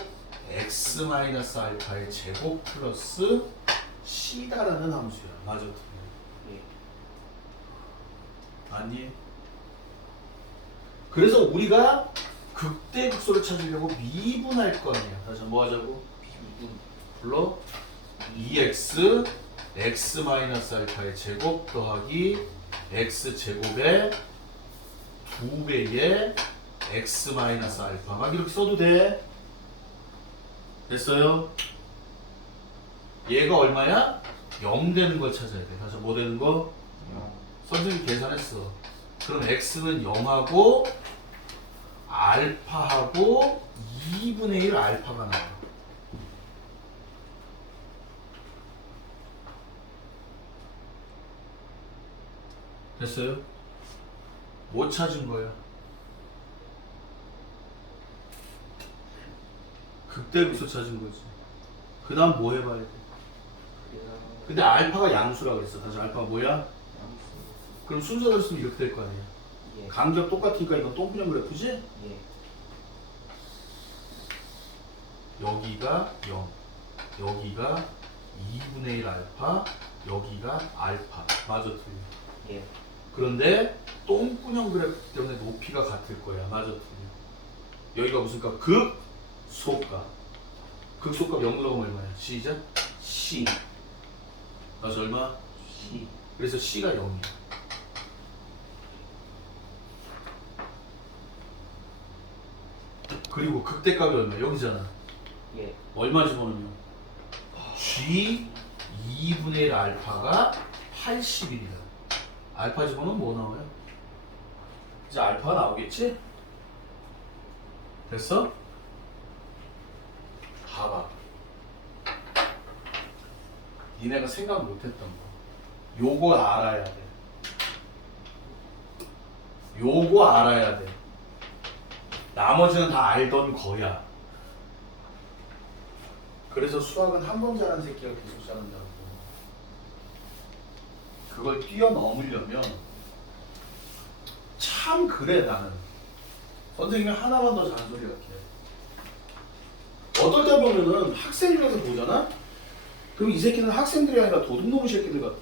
X-알파의 제곱 플러스 C다라는 함수야. 맞아, 틀려. 예. 아니? 그래서 우리가 극대극소를 찾으려고 미분할 거 아니야. 다시 뭐 하자고? 미분. 불러? 2x x-알파의 제곱 더하기 x제곱의 2배의 x-알파 막 이렇게 써도 돼. 됐어요? 얘가 얼마야? 0 되는 걸 찾아야 돼. 다시 뭐 되는 거? 선생님이 계산했어. 그럼 x는 0하고 알파하고 2분의 1 알파가 나와. 됐어요? 뭐 찾은 거야? 극대극소 찾은 거지. 그 다음 뭐 해봐야 돼? 근데 알파가 양수라고 그랬어. 다시 알파가 뭐야? 그럼 순서대로 쓰면 이렇게 될 거 아니야. 예. 간격 똑같으니까 이건 똥그냥 그래프지? 예. 여기가 0, 여기가 2분의 1 알파, 여기가 알파. 맞아, 틀려. 예. 그런데 똥꾸녕 그래프 때문에 높이가 같을 거야. 맞아, 틀려. 여기가 무슨 값? 극소값. 극소값 0 들어가면 얼마야? 시작? C. 다시 얼마? C. 그래서 C가 0이야. 그리고 극대값이 얼마야? 여기잖아. 예. 얼마 집어넣으면? G 2분의 1 알파가 81이다. 알파 집어넣으면 뭐 나와요? 이제 알파가 나오겠지? 됐어? 봐봐. 니네가 생각 못했던 거. 요거 알아야 돼. 요거 알아야 돼. 나머지는 다 알던 거야. 그래서 수학은 한 번 잘하는 새끼가 계속 잘한다고. 그걸 뛰어넘으려면 참 그래 나는. 선생님이 하나만 더 잔소리 같아. 어떨 때 보면은 학생들에서 보잖아? 그럼 이 새끼는 학생들이 아니라 도둑놈의 새끼들 같아.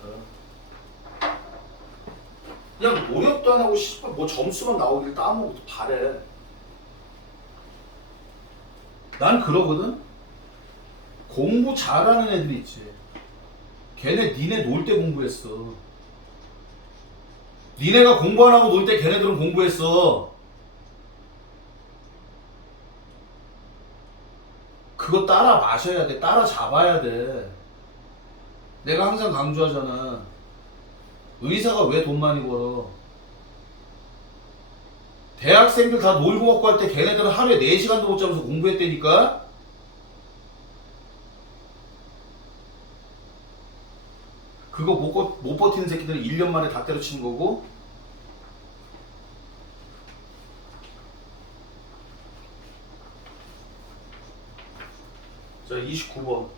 그냥 노력도 안 하고 씨발 뭐 점수만 나오길 따먹고 바래. 난 그러거든? 공부 잘하는 애들 있지. 걔네 니네 놀 때 공부했어. 니네가 공부 안 하고 놀 때 걔네들은 공부했어. 그거 따라 마셔야 돼. 따라 잡아야 돼. 내가 항상 강조하잖아. 의사가 왜 돈 많이 벌어? 대학생들 다 놀고 먹고 할 때 걔네들은 하루에 4시간도 못 자면서 공부했다니까? 그거 못 버티는 새끼들은 1년 만에 다 때려치는 거고. 자, 29번.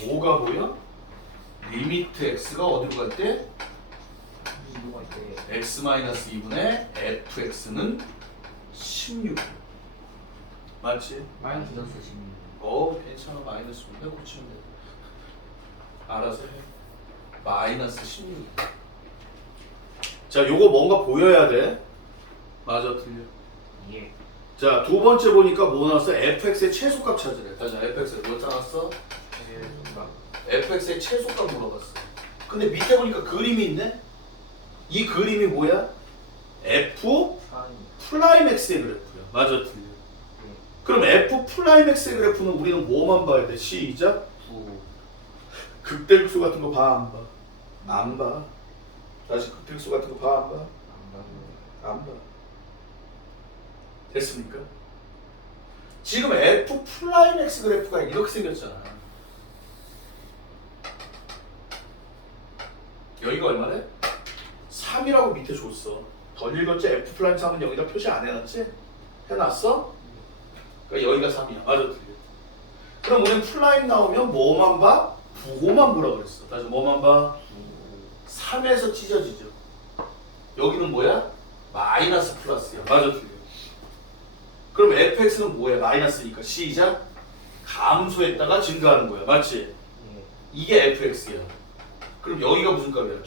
5가 뭐야? 리미트 x가 어디로 갈 때? 이거가 있대. x-2분의 fx는 16. 맞지? 마이너스 마이너스 16. 괜찮아. 마이너스 분데 고치면 돼. 알아서 해. 마이너스 16. 자, 요거 뭔가 보여야 돼. 맞아, 틀려. 예. 자, 두 번째 보니까 뭐 나왔어? fx의 최소값 찾으래. 다시 fx에 뭐 나왔어? fx의 최소값 물어봤어. 근데 밑에 보니까 그림이 있네? 이 그림이 뭐야? f 프라임 x의 그래프야. 맞아, 틀려. 그럼 f 프라임 x의 그래프는 우리는 뭐만 봐야 돼? 시작. 극대극소 같은 거 봐, 안 봐? 안 봐. 다시 극대극소 같은 거 봐, 안 봐? 안 봐. 됐습니까? 지금 f 프라임 x 그래프가 이렇게 생겼잖아. 여기가 얼마래? 3이라고 밑에 줬어. 덜 읽었지? f 프라임 3은 여기다 표시 안 해놨지? 해놨어? 그러니까 여기가 3이야. 맞아, 틀려. 그럼 우리는 플라임 나오면 뭐만 봐? 부호만 보라 그랬어. 다시 뭐만 봐? 3에서 찢어지죠. 여기는 뭐야? 마이너스 플러스야. 맞아, 틀려. 그럼 fx는 뭐야? 마이너스니까 시작. 감소했다가 증가하는 거야. 맞지? 이게 fx야. 그럼 여기가 무슨 값이야?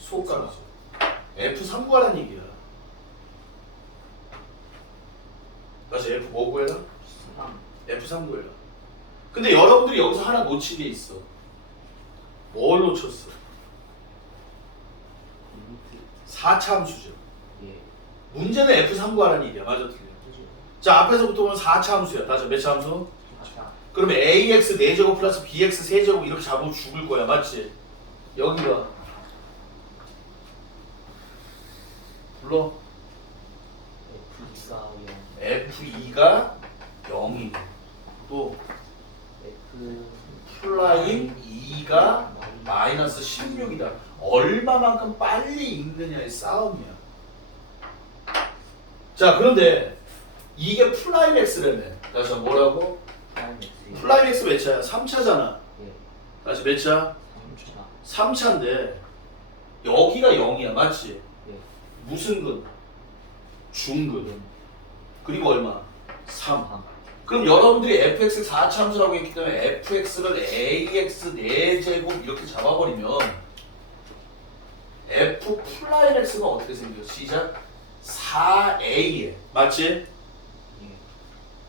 최소값이죠. f3 구하라는 얘기야. 다시 f 뭐 구해라? f3 구해라. 근데 여러분들이 여기서 하나 놓친 게 있어. 뭘 놓쳤어? 4차 함수죠. 문제는 f3 구하라는 얘기야. 맞아, 틀려. 자, 앞에서부터 보면 4차 함수야. 다시 몇 차 함수? 그러면 ax 4제곱 플러스 bx 3제곱 이렇게 잡으면 죽을 거야. 맞지? 여기가 불러. f2가 0이고 또 플라임 2가 마이너스 16이다. 얼마만큼 빨리 읽느냐의 싸움이야. 자, 그런데 이게 플라임 x라며. 다시 뭐라고? 플라임 x 몇 차야? 3차잖아. 다시 몇 차? 3차인데 여기가 0이야. 맞지? 무슨 근? 중근. 그리고 얼마? 3. 그럼 여러분들이 fx 4차 함수라고 했기 때문에 fx를 ax 4제곱 이렇게 잡아버리면 f 플라임 x가 어떻게 생겨? 시작. 4a에. 맞지?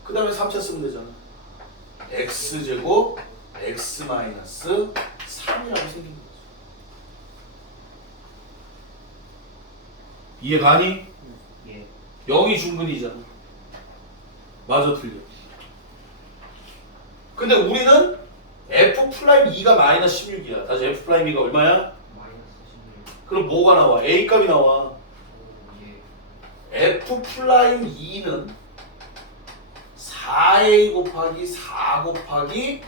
그 다음에 3차 쓰면 되잖아. x제곱 x 마이너스 3이라고 생긴 거죠. 이해 가니? 예. 0이 중근이잖아. 맞아, 틀려. 근데 우리는 f 플라임 2가 마이너스 16이야. 다시 f 플라임 2가 얼마야? 마이너스 16. 그럼 뭐가 나와? a 값이 나와. 예. f 플라임 2는 4a 곱하기 4 곱하기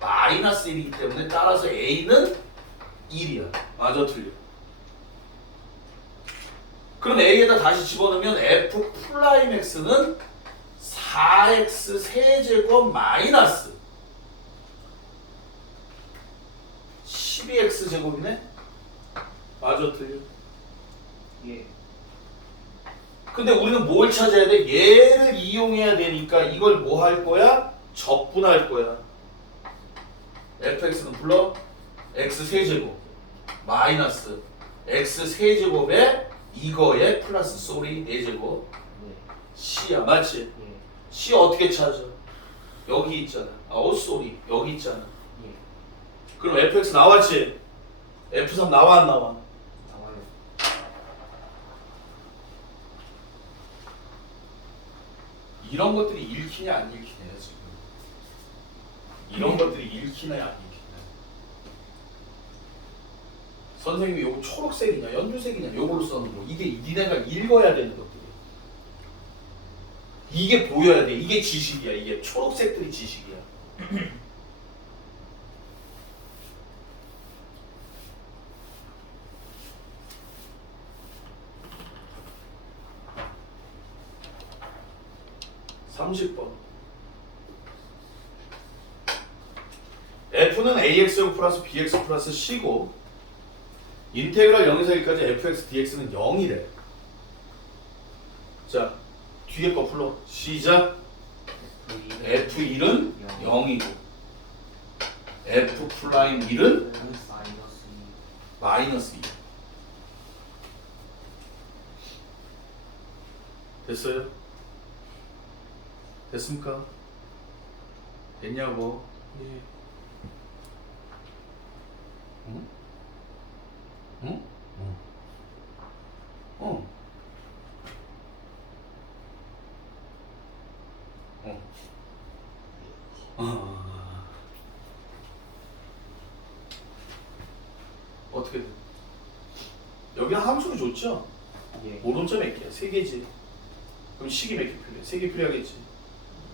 마이너스 1이기 때문에 따라서 a는 1이야. 맞아, 틀려. 그럼 A에다 다시 집어넣으면 F 프라임 X는 4X 세제곱 마이너스 12X 제곱이네? 맞아, 틀려? 예. 근데 우리는 뭘 찾아야 돼? 얘를 이용해야 되니까 이걸 뭐 할 거야? 적분할 거야. fx는 불러? x 세제곱 마이너스 x 세제곱에 이거에 플러스 쏘리 4제곱 네. c야, 맞지? 예. c 어떻게 찾아? 여기 있잖아. 아우 쏘리 여기 있잖아. 예. 그럼 fx 나왔지? f3 나와 안 나와? 나와요. 이런 것들이 읽히냐 안 읽히냐 지금. 이런 것들이 읽히냐 안 읽히냐. 선생님이 요거 초록색이냐 연두색이냐 요거로 써는 거. 이게 니네가 읽어야 되는 것들이야. 이게 보여야 돼. 이게 지식이야. 이게 초록색들이 지식이야. (30번) f는 ax 플러스 bx 플러스 c고 인테그랄 0에서 1까지 fx dx는 0이래. 자, 뒤에 거 풀러. 시작. f1은 0이고 f 프라임 1은 마이너스 2. 됐어요? 됐습니까? 됐냐고? 예. 응? 응? 응. 어. 어떻게 돼? 여기는 함수로 줬죠? 예. 오른쪽 몇 개야? 3개지. 그럼 식이 몇 개 필요해? 3개 필요하겠지.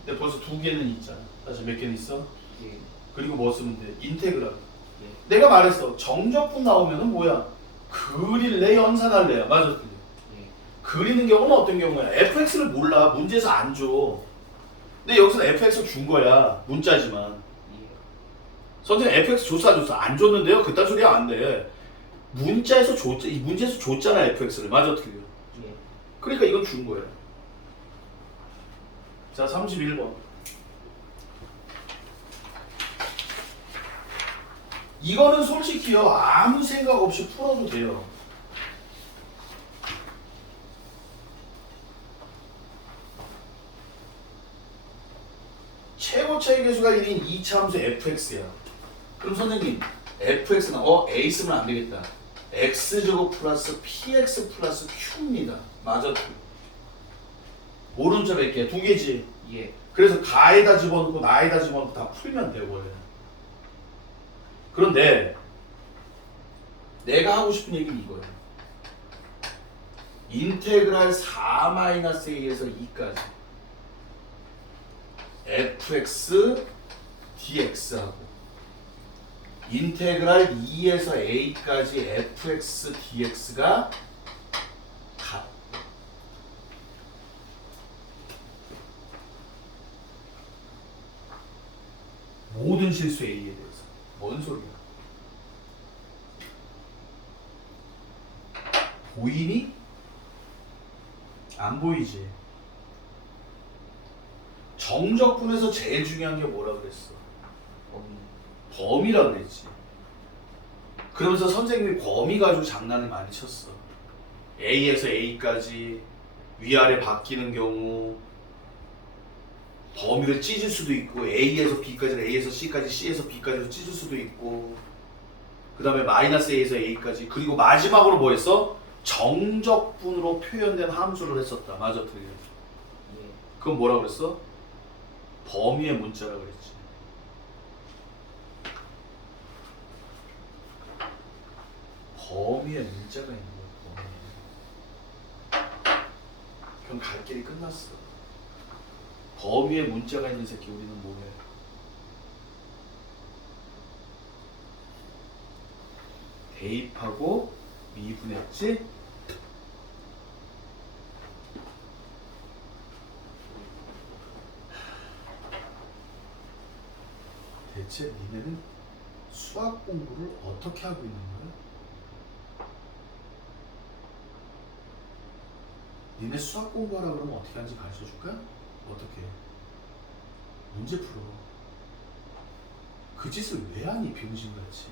근데 벌써 2개는 있잖아. 다시 몇 개는 있어? 예. 그리고 뭐 쓰면 돼? 인테그랄. 예. 내가 말했어. 정적분 나오면은 뭐야? 그릴래 연산할래야. 맞아. 예. 그리는 경우는 어떤 경우야? fx를 몰라. 문제에서 안 줘. 근데 여기서는 fx를 준 거야. 문자지만. 예. 선생님 fx 줬어 안 줬어? 안 줬는데요? 그딴 소리 안 돼. 문자에서 줬, 문제에서 줬잖아 fx를. 맞아 틀려. 예. 그러니까 이건 준 거야. 자 31번. 이거는 솔직히요 아무 생각 없이 풀어도 돼요. 최고차의 계수가 1인 2차 함수 fx야. 그럼 선생님 fx는 a 쓰면 안 되겠다. x제곱 플러스 px 플러스 q입니다. 맞아. 오른쪽 몇 개? 2개지. 예. 그래서 가에다 집어넣고 나에다 집어넣고 다 풀면 돼 원래. 그런데 내가 하고 싶은 얘기는 이거예요. 인테그랄 4-a에서 2까지 fx dx하고 인테그랄 2에서 a까지 fx dx가 같. 모든 실수 a에 대해서. 뭔 소리야? 보이니? 안 보이지? 정적분에서 제일 중요한 게 뭐라 그랬어? 범위라 그랬지. 그러면서 선생님이 범위 가지고 장난을 많이 쳤어. A에서 A까지 위아래 바뀌는 경우 범위를 찢을 수도 있고 A에서 B까지, A에서 C까지, C에서 B까지로 찢을 수도 있고 그 다음에 마이너스 A에서 A까지 그리고 마지막으로 뭐 했어? 정적분으로 표현된 함수를 했었다. 맞아 틀려? 예. 그건 뭐라 그랬어? 범위의 문자라 그랬지. 범위의 문자가 있는 거야. 범위에. 그럼 갈 길이 끝났어. 범위에 문자가 있는 새끼 우리는 뭐해? 대입하고 미분했지? 대체 니네는 수학 공부를 어떻게 하고 있는 거야? 니네 수학 공부하라 그러면 어떻게 하는지 가르쳐 줄까? 어떻게? 문제 풀어. 그 짓을 왜 하니 병신같이?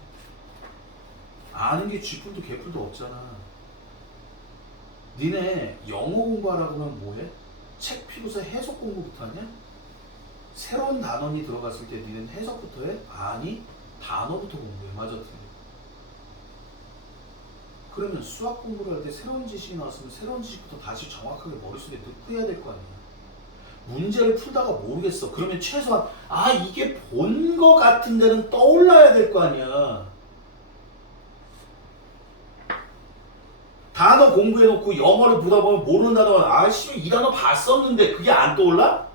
아는 게 쥐뿔도 개뿔도 없잖아. 니네 영어 공부하라 그러면 뭐해? 책 피고서 해석 공부부터 하냐? 새로운 단원이 들어갔을 때 니는 해석부터 해? 아니, 단어부터 공부해. 맞아, 틀려. 그러면 수학 공부를 할 때 새로운 지식이 나왔으면 새로운 지식부터 다시 정확하게 머릿속에 넣고 해야 될 거 아니야. 문제를 풀다가 모르겠어. 그러면 최소한 이게 본 거 같은 데는 떠올라야 될 거 아니야. 단어 공부해놓고 영어를 보다 보면 모르는 단어가 이 단어 봤었는데 그게 안 떠올라?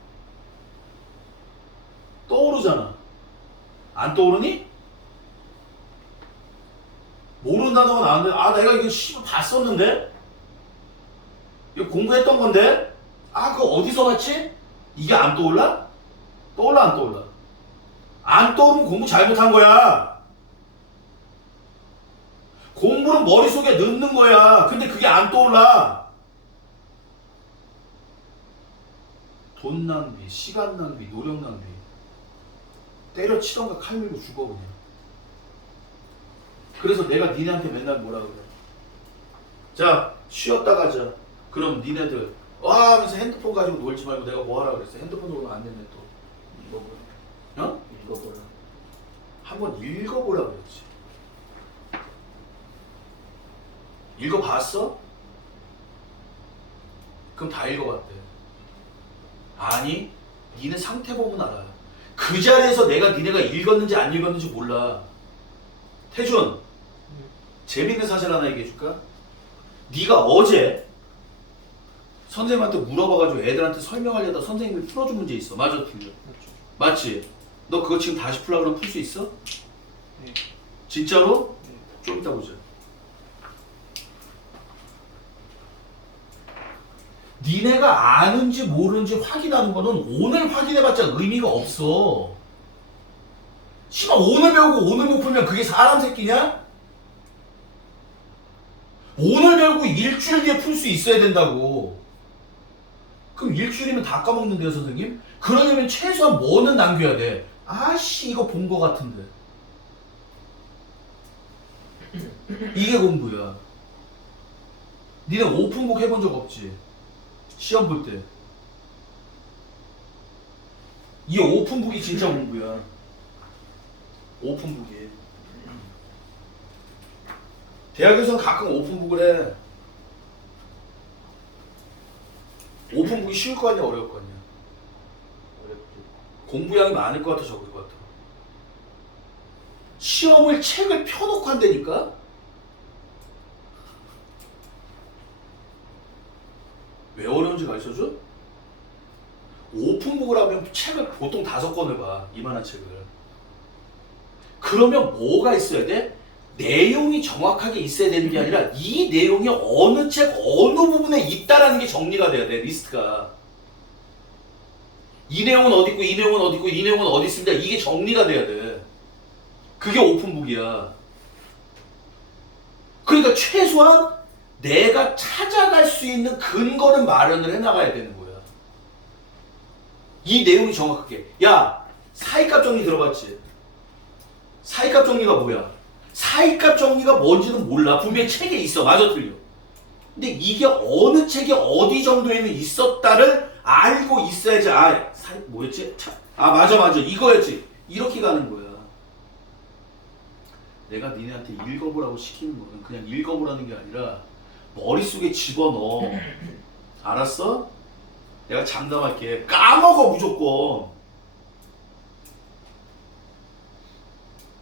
떠오르잖아. 안 떠오르니? 모르는 단어가 나왔는데 내가 이거 봤었는데? 이거 공부했던 건데? 그거 어디서 봤지? 이게 안 떠올라? 떠올라 안 떠올라? 안 떠오르면 공부 잘못한 거야. 공부는 머릿속에 넣는 거야. 근데 그게 안 떠올라. 돈 낭비, 시간 낭비, 노력 낭비. 때려치던가 칼 밀고 죽어 그냥. 그래서 내가 니네한테 맨날 뭐라 그래. 자, 쉬었다 가자. 그럼 니네들 하면서 핸드폰 가지고 놀지 말고 내가 뭐 하라 그랬어. 핸드폰 놓으면 안 되네 또. 읽어보라. 어? 읽어보라. 한번 읽어보라 그랬지. 읽어봤어? 그럼 다 읽어봤대. 아니, 니네 상태 보면 알아. 그 자리에서 니네가 읽었는지 안 읽었는지 몰라. 태준, 재밌는 사실 하나 얘기해 줄까? 네가 어제 선생님한테 물어봐가지고 애들한테 설명하려다 선생님이 풀어준 문제 있어. 맞아, 틀려? 맞죠. 맞지? 너 그거 지금 다시 풀라 그러면 풀 수 있어? 네. 진짜로? 네. 좀 이따 보자. 니네가 아는지 모르는지 확인하는 거는 오늘 확인해봤자 의미가 없어. 씨발 오늘 배우고 오늘 못 풀면 그게 사람 새끼냐? 오늘 배우고 일주일 뒤에 풀 수 있어야 된다고. 그럼 일주일이면 다 까먹는데요, 선생님? 그러려면 최소한 뭐는 남겨야 돼? 이거 본 거 같은데. 이게 공부야. 니네 오픈북 해본 적 없지? 시험 볼 때. 이 오픈북이 진짜 공부야. 오픈북이. 대학에서는 가끔 오픈북을 해. 오픈북이 쉬울 거 아니야, 어려울 거 아니야? 어렵지. 공부량이 많을 것 같아, 적을 것 같아. 시험을 책을 펴놓고 한다니까? 왜 어려운지 가르쳐줘? 오픈북을 하면 책을 보통 5권을 봐. 이만한 책을. 그러면 뭐가 있어야 돼? 내용이 정확하게 있어야 되는 게 아니라 이 내용이 어느 책 어느 부분에 있다라는 게 정리가 돼야 돼. 리스트가. 이 내용은 어디 있고 이 내용은 어디 있고 이 내용은 어디 있습니다. 이게 정리가 돼야 돼. 그게 오픈북이야. 그러니까 최소한 내가 찾아갈 수 있는 근거는 마련을 해나가야 되는 거야. 이 내용이 정확하게. 야, 사이값 정리 들어봤지? 사이값 정리가 뭐야? 사이값 정리가 뭔지는 몰라. 분명히 책에 있어. 맞아, 틀려. 근데 이게 어느 책에 어디 정도에는 있었다를 알고 있어야지. 뭐였지? 맞아. 이거였지. 이렇게 가는 거야. 내가 니네한테 읽어보라고 시키는 거는 그냥 읽어보라는 게 아니라 머릿속에 집어넣어. 알았어? 내가 장담할게. 까먹어, 무조건.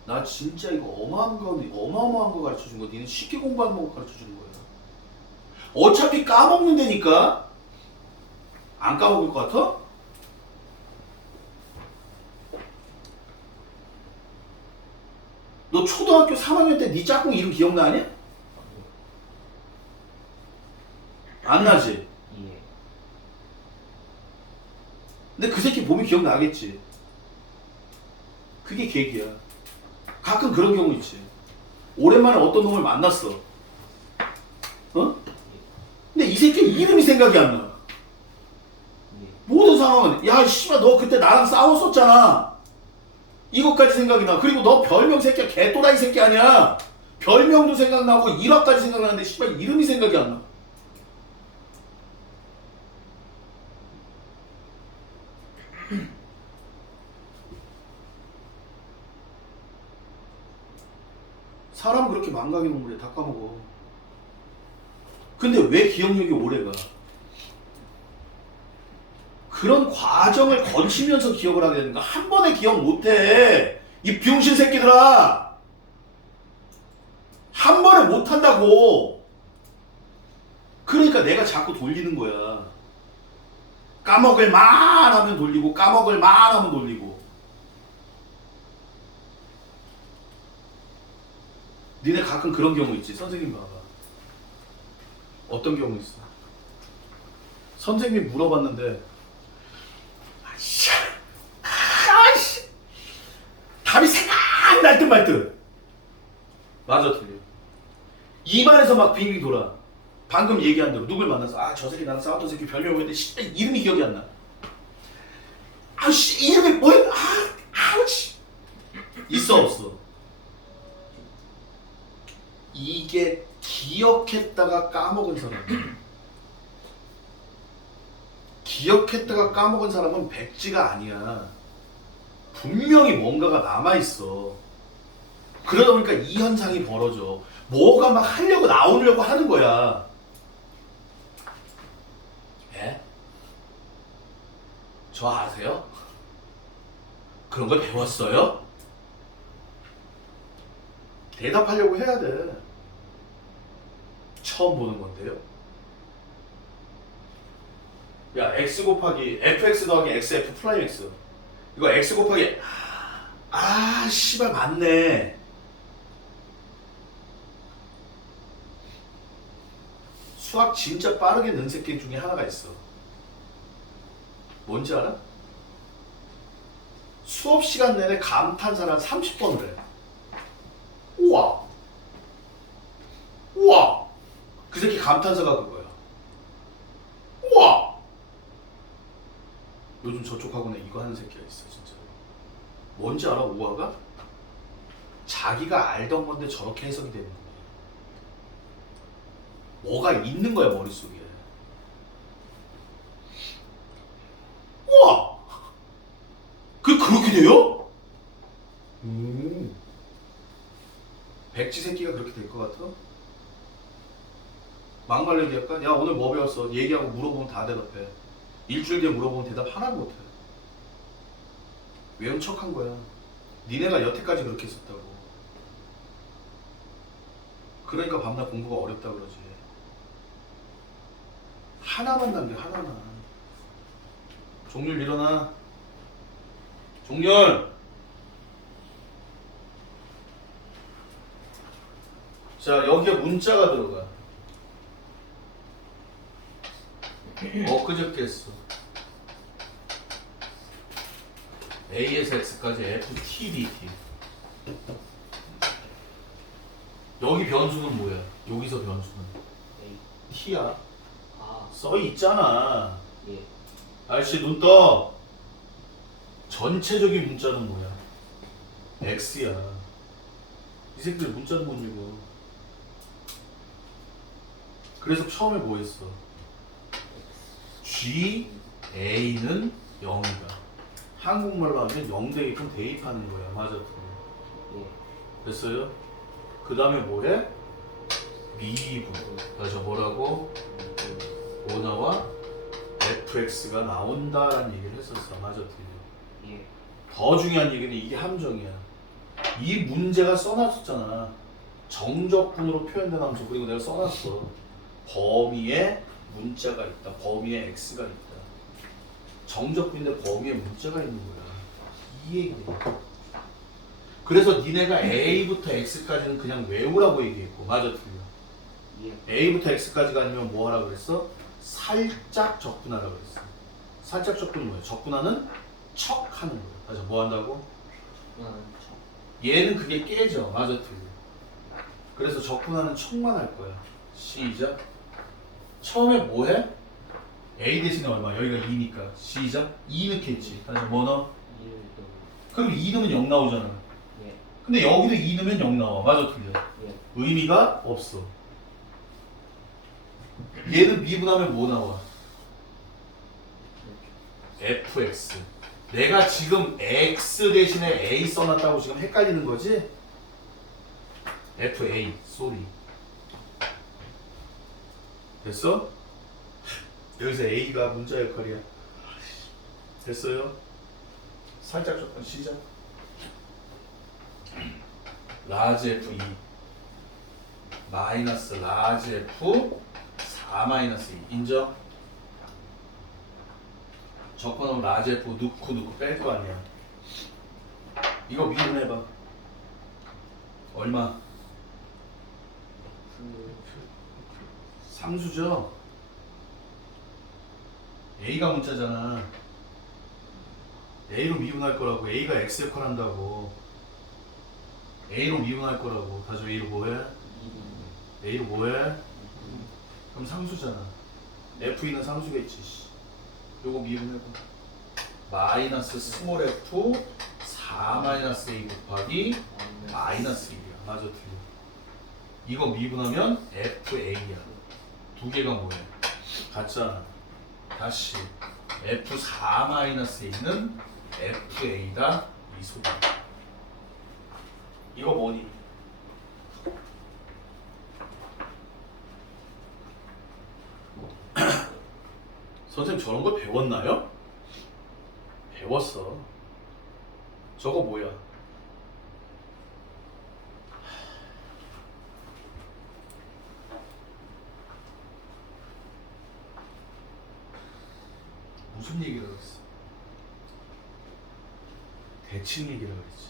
나 진짜 이거 어마어마한 거 가르쳐준 거야. 니는 쉽게 공부하는 거 가르쳐주는 거야. 어차피 까먹는다니까? 안 까먹을 것 같아? 너 초등학교 3학년 때 네 짝꿍 이름 기억나니? 안 나지? 예. 근데 그 새끼 보면 기억나겠지? 그게 계기야. 가끔 그런 경우 있지. 오랜만에 어떤 놈을 만났어. 어? 근데 이 새끼 이름이 생각이 안 나. 모든 상황은 야 씨발 너 그때 나랑 싸웠었잖아. 이것까지 생각이 나. 그리고 너 별명 새끼야 개또라이 새끼 아니야. 별명도 생각나고 일화까지 생각나는데 씨발 이름이 생각이 안 나. 사람은 그렇게 망각이 넘으래. 다 까먹어. 근데 왜 기억력이 오래가? 그런 과정을 거치면서 기억을 하게 되는 거야. 한 번에 기억 못해. 이 병신 새끼들아. 한 번에 못한다고. 그러니까 내가 자꾸 돌리는 거야. 까먹을 만 하면 돌리고 까먹을 만 하면 돌리고. 니네 가끔 그런 경우 있지. 선생님 봐봐. 어떤 경우 있어? 선생님 물어봤는데 아이씨 답이 생각날 듯 말 듯. 맞아 틀려. 입안에서 막 빙빙 돌아. 방금 얘기한 대로 누굴 만나서 아 저 새끼 나랑 싸웠던 새끼 별명 뭐였는데 씨 이름이 기억이 안 나. 아씨 이름이 뭐야? 아우씨 있어 없어? 이게 기억했다가 까먹은 사람. 기억했다가 까먹은 사람은 백지가 아니야. 분명히 뭔가가 남아있어. 그러다 보니까 이 현상이 벌어져. 뭐가 막 하려고 나오려고 하는 거야. 에? 저 아세요? 그런 걸 배웠어요? 대답하려고 해야 돼. 처음 보는 건데요. 야 x 곱하기 fx 더하기 xf 프라임 x 이거 x 곱하기 아 씨발 맞네. 수학 진짜 빠르게 는 새끼 중에 하나가 있어. 뭔지 알아? 수업 시간 내내 감탄사를 한 30번을 해. 우와 우와 그 새끼 감탄사가 그거야. 우와 요즘 저쪽 학원에 이거 하는 새끼가 있어 진짜. 뭔지 알아 우와가? 자기가 알던 건데 저렇게 해석이 되는 거야. 뭐가 있는 거야 머릿속에. 우와 그렇게 돼요? 백지 새끼가 그렇게 될 것 같아? 막말 얘기할까? 야 오늘 뭐 배웠어? 얘기하고 물어보면 다 대답해. 일주일 뒤에 물어보면 대답 하나도 못해. 외운 척한 거야. 니네가 여태까지 그렇게 했었다고. 그러니까 밤낮 공부가 어렵다 그러지. 하나만 남겨 하나만. 종률 일어나. 종률. 자 여기에 문자가 들어가. 엊그저께 했어. A에서 X까지 FT, DT. 여기 변수는 뭐야? 여기서 변수는 T야. 아, 써있잖아. 예. 알씨 눈 떠. 전체적인 문자는 뭐야? X야. 이 새끼들 문자도 못 읽어. 그래서 처음에 뭐 했어? G, A는 0이다. 한국말로 하면 0 되게끔 대입하는 거야. 맞아. 예. 됐어요? 그 다음에 뭐해? 미분. 그래서 뭐라고? 오나와 fx가 나온다라는 얘기를 했었어. 맞아. 틀려. 예. 더 중요한 얘기는 이게 함정이야. 이 문제가 써놨었잖아. 정적분으로 표현된 함수. 그리고 내가 써놨어. 범위에 문자가 있다. 범위에 x가 있다. 정적분인데 범위에 문자가 있는 거야. 이 얘기야. 그래서 니네가 a부터 x까지는 그냥 외우라고 얘기했고. 맞아 틀려. 예. a부터 x까지가 아니면 뭐 하라 그랬어? 살짝 적분하라 그랬어. 살짝 적분은 뭐야? 적분하는 척 하는 거야. 그래서 뭐 한다고? 접근하는 척. 얘는 그게 깨져. 맞아, 틀려. 그래서 접근하는 척만 할 거야. 시작. 처음에 뭐 해? A 대신에 얼마? 여기가 2니까. 시작. 2 넣겠지. 다시 뭐 넣어? 2를 또. 그럼 2 넣으면 0 나오잖아. 예. 근데 여기도 2 넣으면 0 나와. 맞아, 틀려. 예. 의미가 없어. 얘는 미분하면 뭐 나와? fx. 내가 지금 x 대신에 a 써놨다고 지금 헷갈리는 거지? fa, 쏘리. 됐어? 여기서 a가 문자 역할이야. 됐어요? 살짝 조금 시작. 라지 f 2 마이너스 라지 f 4 마이너스 2 인정? 적어놓으면 라지 f 넣고 뺄 거 아니야. 이거 미분해봐. 얼마? 상수죠? A가 문자잖아. A로 미분할 거라고. A가 X 역할 한다고. A로 미분할 거라고. 다시 A로 뭐해? A로 뭐해? 그럼 상수잖아. F는 상수겠지. 요거 미분해봐. 마이너스 스몰 f 4 마이너스 a 곱하기 마이너스 1이야. 맞아, 틀려. 이거 미분하면 fa야. 두 개가 뭐야? 같잖아. 다시 f 4 마이너스 a는 fa다. 이 소리. 이거 뭐니? 선생님 저런 거 배웠나요? 배웠어. 저거 뭐야? 무슨 얘기를 했어? 대칭 얘기를 했지.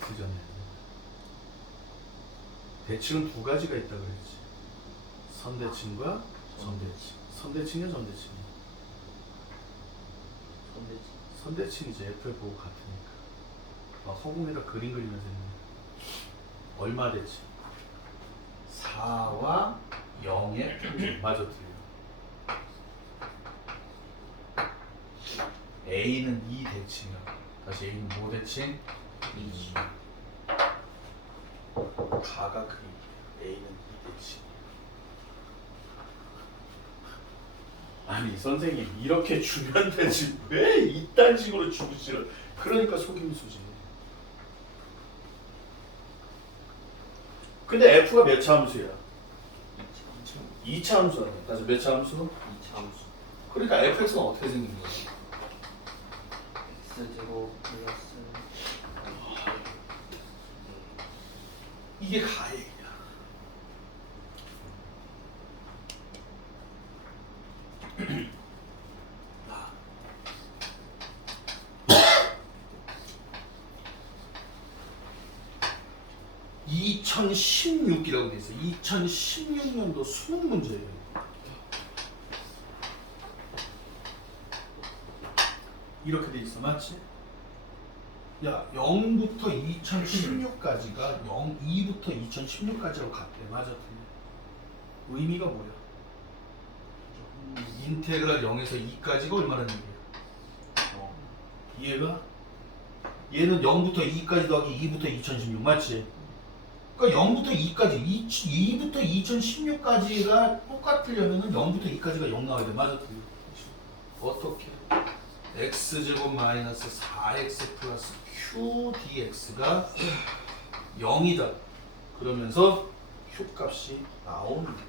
그전에 대칭은 두 가지가 있다 그랬지. 선대칭과 점대칭. 선대칭이야, 점대칭이야? 선대칭. 선대칭이지. F를 보고 같으니까. 막 허공에다 그림 그리면서 했는데. 얼마 대칭? 4와 0의 평균. 맞아, 틀려. A는 2 대칭이야. 다시 A는 뭐 대칭? 2. 가가 그림. A는 2 대칭. 아니 선생님 이렇게 주면 되지 왜 이딴 식으로 주기 싫어. 그러니까 속임수지. 근데 F가 몇 차 함수야? 2차 함수 아니야. 다시 몇 차 함수? 2차 함수. 그러니까 fx는 어떻게 생긴 거야? x제곱 플러스 이게 가액이야. 아. 2016이라고 돼 있어. 2016년도 수능 문제예요. 이렇게 돼 있어, 맞지? 야, 0부터 2016까지가 2부터 2016까지하고 같대. 맞아, 틀려. 의미가 뭐야? 인테그랄 0에서 2까지가 얼마라는 얘기야? 이해가? 얘는 0부터 2까지 더하기 2부터 2016 맞지? 그러니까 0부터 2까지 2부터 2016까지가 똑같으려면 0부터 2까지가 0 나와야 돼. 맞아, 틀려. 어떻게? x제곱 마이너스 4x 플러스 q dx가 0이다. 그러면서 q 값이 나오는 거죠.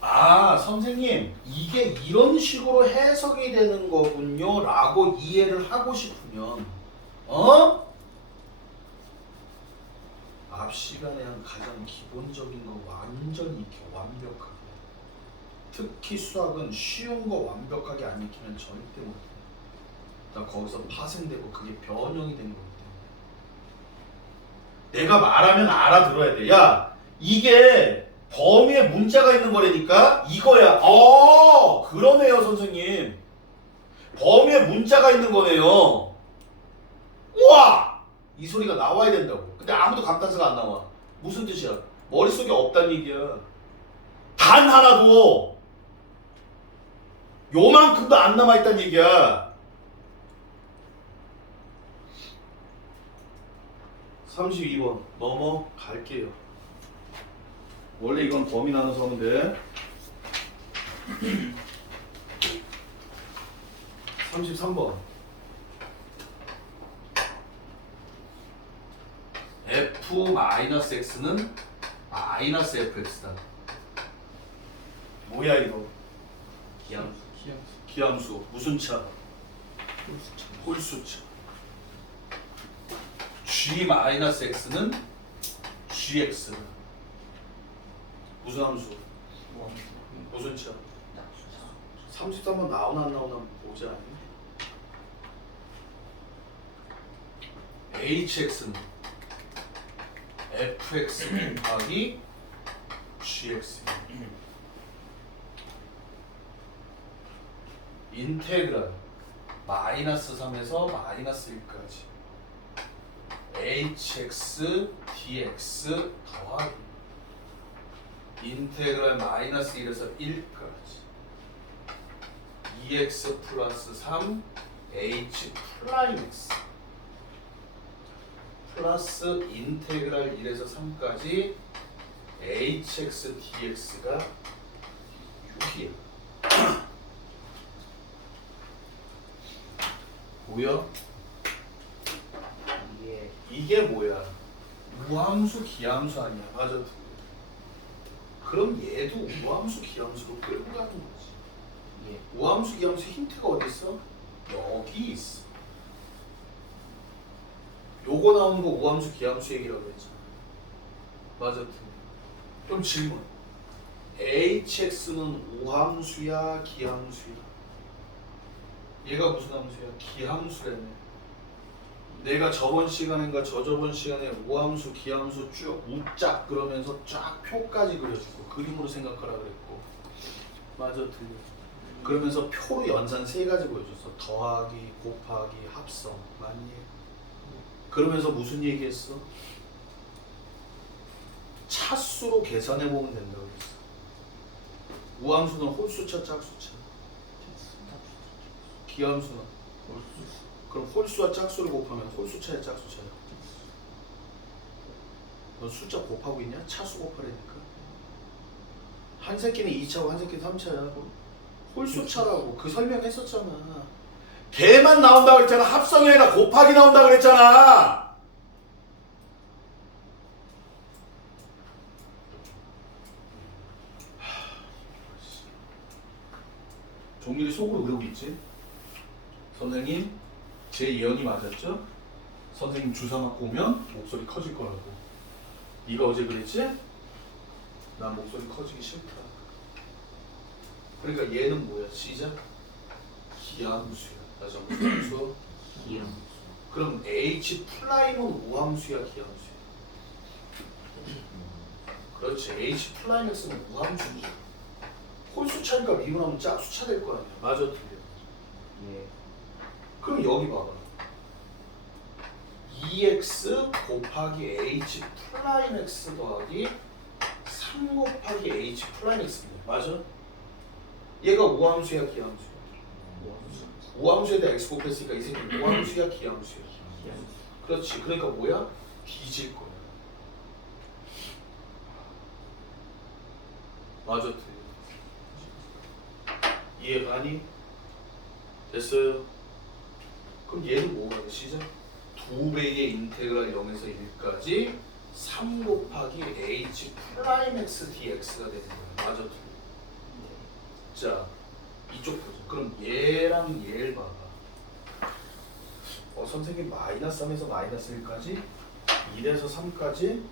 아, 선생님 이게 이런 식으로 해석이 되는 거군요 라고 이해를 하고 싶으면 앞 시간에 한 가장 기본적인 거 완전히 익혀. 완벽하게. 특히 수학은 쉬운 거 완벽하게 안 익히면 절대 못해. 나 거기서 파생되고 그게 변형이 된 거기 때문에. 내가 말하면 알아들어야 돼. 야, 이게 범위에 문자가 있는 거라니까 이거야. 그러네요, 선생님. 범위에 문자가 있는 거네요. 우와! 이 소리가 나와야 된다고. 근데 아무도 감탄사가 안 나와. 무슨 뜻이야? 머릿속에 없다는 얘기야. 단 하나도 요만큼도 안 남아있다는 얘기야. 32번 넘어갈게요. 원래 이건 범위 나눠서 하면 돼. 33번 f-x는 마이너스 fx다. 뭐야 이거? 기함수. 기함수. 무슨 차? 홀수차. 홀수차. g-x는 gx. 무슨 함수? 무슨 차? 33번 나오나 안 나오나 보자. hx는 fx 곱하기 gx. 인테그랄 마이너스 3에서 마이너스 1까지 hx dx 더하기 인테그랄 마이너스 1에서 1까지 2x 플러스 3 h 프라임 x 플러스 인테그랄 1에서 3까지 hx dx가 6이야. 뭐야? 이게 뭐야? 우함수 기함수 아니야? 맞아. 그럼 얘도 우함수 기함수로 끌고 가는 거지. 우함수 기함수 힌트가 어디 있어? 여기 있어. 요거 나오는 거 우함수 기함수 얘기라고 했잖아. 맞아. 그럼 질문. hx는 우함수야 기함수야? 얘가 무슨 함수야? 기함수라네. 내가 저번 시간인가 저저번 시간에 우함수, 기함수 쭉 우짝 그러면서 쫙 표까지 그려주고 그림으로 생각하라 그랬고. 맞아, 틀려. 그러면서 표로 연산 3가지 보여줬어. 더하기, 곱하기, 합성. 맞니? 그러면서 무슨 얘기했어? 차수로 계산해보면 된다고 그랬어. 우함수는 홀수차, 짝수차. 기함수는? 그럼 홀수와 짝수를 곱하면 홀수차야, 짝수차야? 넌 숫자 곱하고 있냐? 차수 곱하라니까. 한 새끼는 2차고 한 새끼는 3차야. 홀수차라고 그 설명했었잖아. 개만 나온다고 그랬잖아. 합성이 아니라 곱하기 나온다고 그랬잖아. 종일이 속으로 그러고 있지? 선생님, 제 예언이 맞았죠? 선생님 주사 맞고 오면 목소리 커질 거라고. 네가 어제 그랬지? 난 목소리 커지기 싫다. 그러니까 얘는 뭐야? 시작? 기함수야. 다시 한번 함수. 기함수. 그럼 H 플라임은 우함수야, 기함수야? 그렇지. H 플라임 X는 우함수지. 홀수차니까 미분하면 짝수차 될 거 아니야. 맞아, 틀려. 그럼 여기 봐봐. 2x 곱하기 h 플라임 x 더하기 3 곱하기 h 플라임 x네. 맞아? 얘가 우함수야, 기함수야? 우함수에다 x 곱했으니까 이 새끼 우함수야, 기함수야? 그렇지. 그러니까 뭐야? 뒤질 거야. 맞아, 틀려. 이해가니? 됐어요? 그럼 얘는 뭐가 돼? 시작? 2배의 인테그랄 0에서 1까지 3 곱하기 h 프라임 x dx가 되는 거야. 맞아, 틀려. 자, 이쪽 보자. 그럼 얘랑 얘를 봐봐. 선생님 마이너스 3에서 마이너스 1까지 1에서 3까지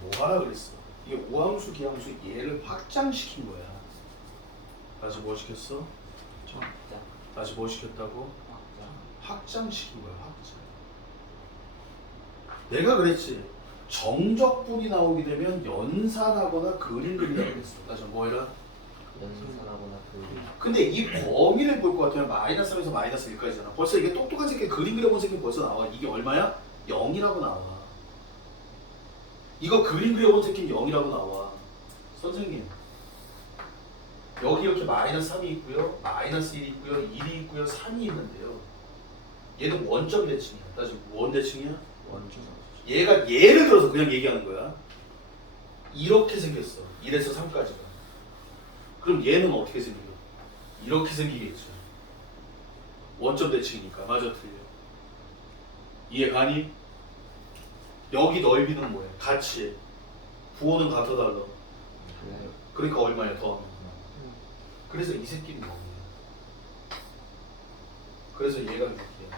뭐 하라 그랬어? 이게 우함수, 기함수 얘를 확장시킨 거야. 다시 뭐 시켰어? 다시 뭐 시켰다고? 확장시킨 거야, 확장. 내가 그랬지. 정적분이 나오게 되면 연산하거나 그림 그리라고 했어. 다시 뭐 해라? 연산하거나 근데 이 범위를 볼 것 같으면 마이너스 3에서 마이너스 1까지잖아. 벌써 이게 똑똑한 새끼 그림 그려본 새끼 벌써 나와. 이게 얼마야? 0이라고 나와. 이거 그림 그려본 새끼 0이라고 나와. 선생님 여기 이렇게 마이너스 3이 있고요, 마이너스 1이 있고요, 1이 있고요, 3이 있는데요. 얘는 원점 대칭이야. 다시 원 대칭이야? 원점. 얘가 예를 들어서 그냥 얘기하는 거야. 이렇게 생겼어. 1에서 3까지가. 그럼 얘는 어떻게 생겨? 이렇게 생기겠죠. 원점 대칭이니까. 맞아, 틀려. 이해 가니? 여기 넓이는 뭐야? 같이. 부호는 같아 달라. 그러니까 얼마야 더? 그래서 이 새끼는 뭐야? 그래서 얘가 6이야.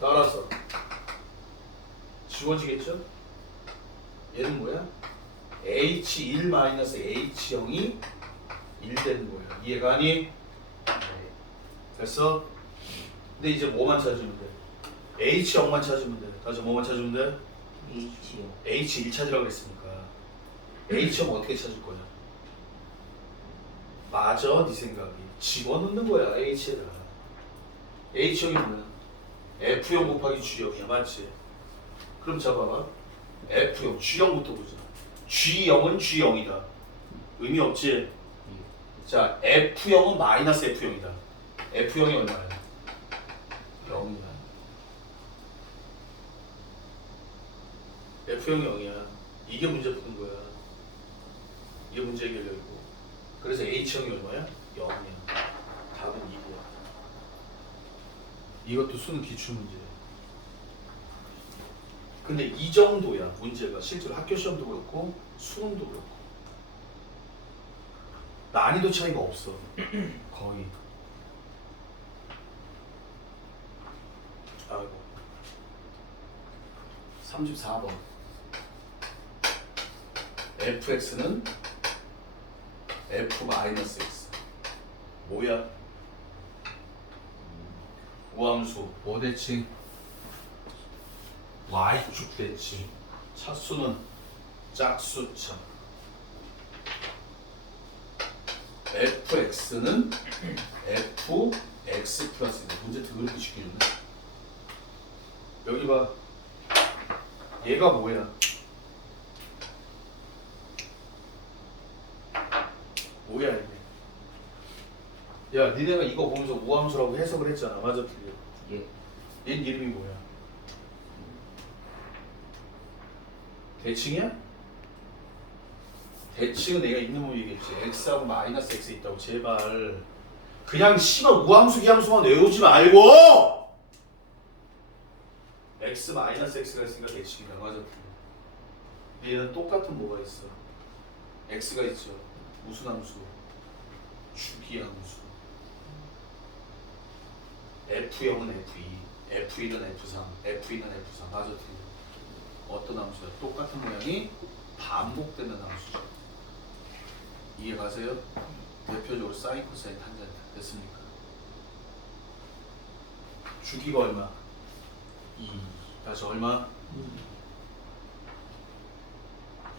따라서 지워지겠죠? 얘는 뭐야? H1-H0이 1 되는 거야. 이해가 아니? 됐어? 근데 이제 뭐만 찾으면 돼? H0만 찾으면 돼. 다시 뭐만 찾으면 돼? H요. H1 찾으라고 그랬으니까 H0 어떻게 찾을 거야? 맞아, 네 생각이. 집어넣는 거야, H에다. H0이 뭐야? F0 곱하기 G0이야, 맞지? 그럼 잡아봐. F0, G0부터 보자. G0은 G0이다. 의미 없지? 자, F0은 마이너스 F0이다. F0이 얼마야? 0이야. F0이 0이야. 이게 문제 푸는 거야. 이게 문제 해결력이고. 그래서 H형이 얼마야? 0이야. 답은 2이야. 이것도 수능 기출문제야. 근데 이 정도야 문제가. 실제로 학교 시험도 그렇고 수능도 그렇고 난이도 차이가 없어. 거의. 아이고. 34번. fx는 f-x. 뭐야? 우함수. 뭐 대칭? y축 대칭. 차수는 짝수점. fx는 fx 플러스 1. 문제 더럽게 쉽게 줬네. 여기 봐. 얘가 뭐야? 뭐야 이게? 야, 니네가 이거 보면서 우함수라고 해석을 했잖아. 맞아, 틀려? 예. 얘 이름이 뭐야? 대칭이야? 대칭은 내가 있는 몸 얘기했지. x하고 마이너스 x 있다고. 제발 그냥 씨발 우함수 기함수만 외우지 말고 x 마이너스 x가 있으니까 대칭이다. 맞아, 틀려? 얘는 똑같은 뭐가 있어? x가 있죠. 무슨 함수? 주기함수. F0은 F2, F1은 F3, F2는 F3. 맞아, 틀려? 어떤 함수야? 똑같은 모양이 반복되는 함수죠. 이해 가세요? 대표적으로 사인, 코사인, 탄젠트. 됐습니까? 주기가 얼마? 2. 다시 얼마?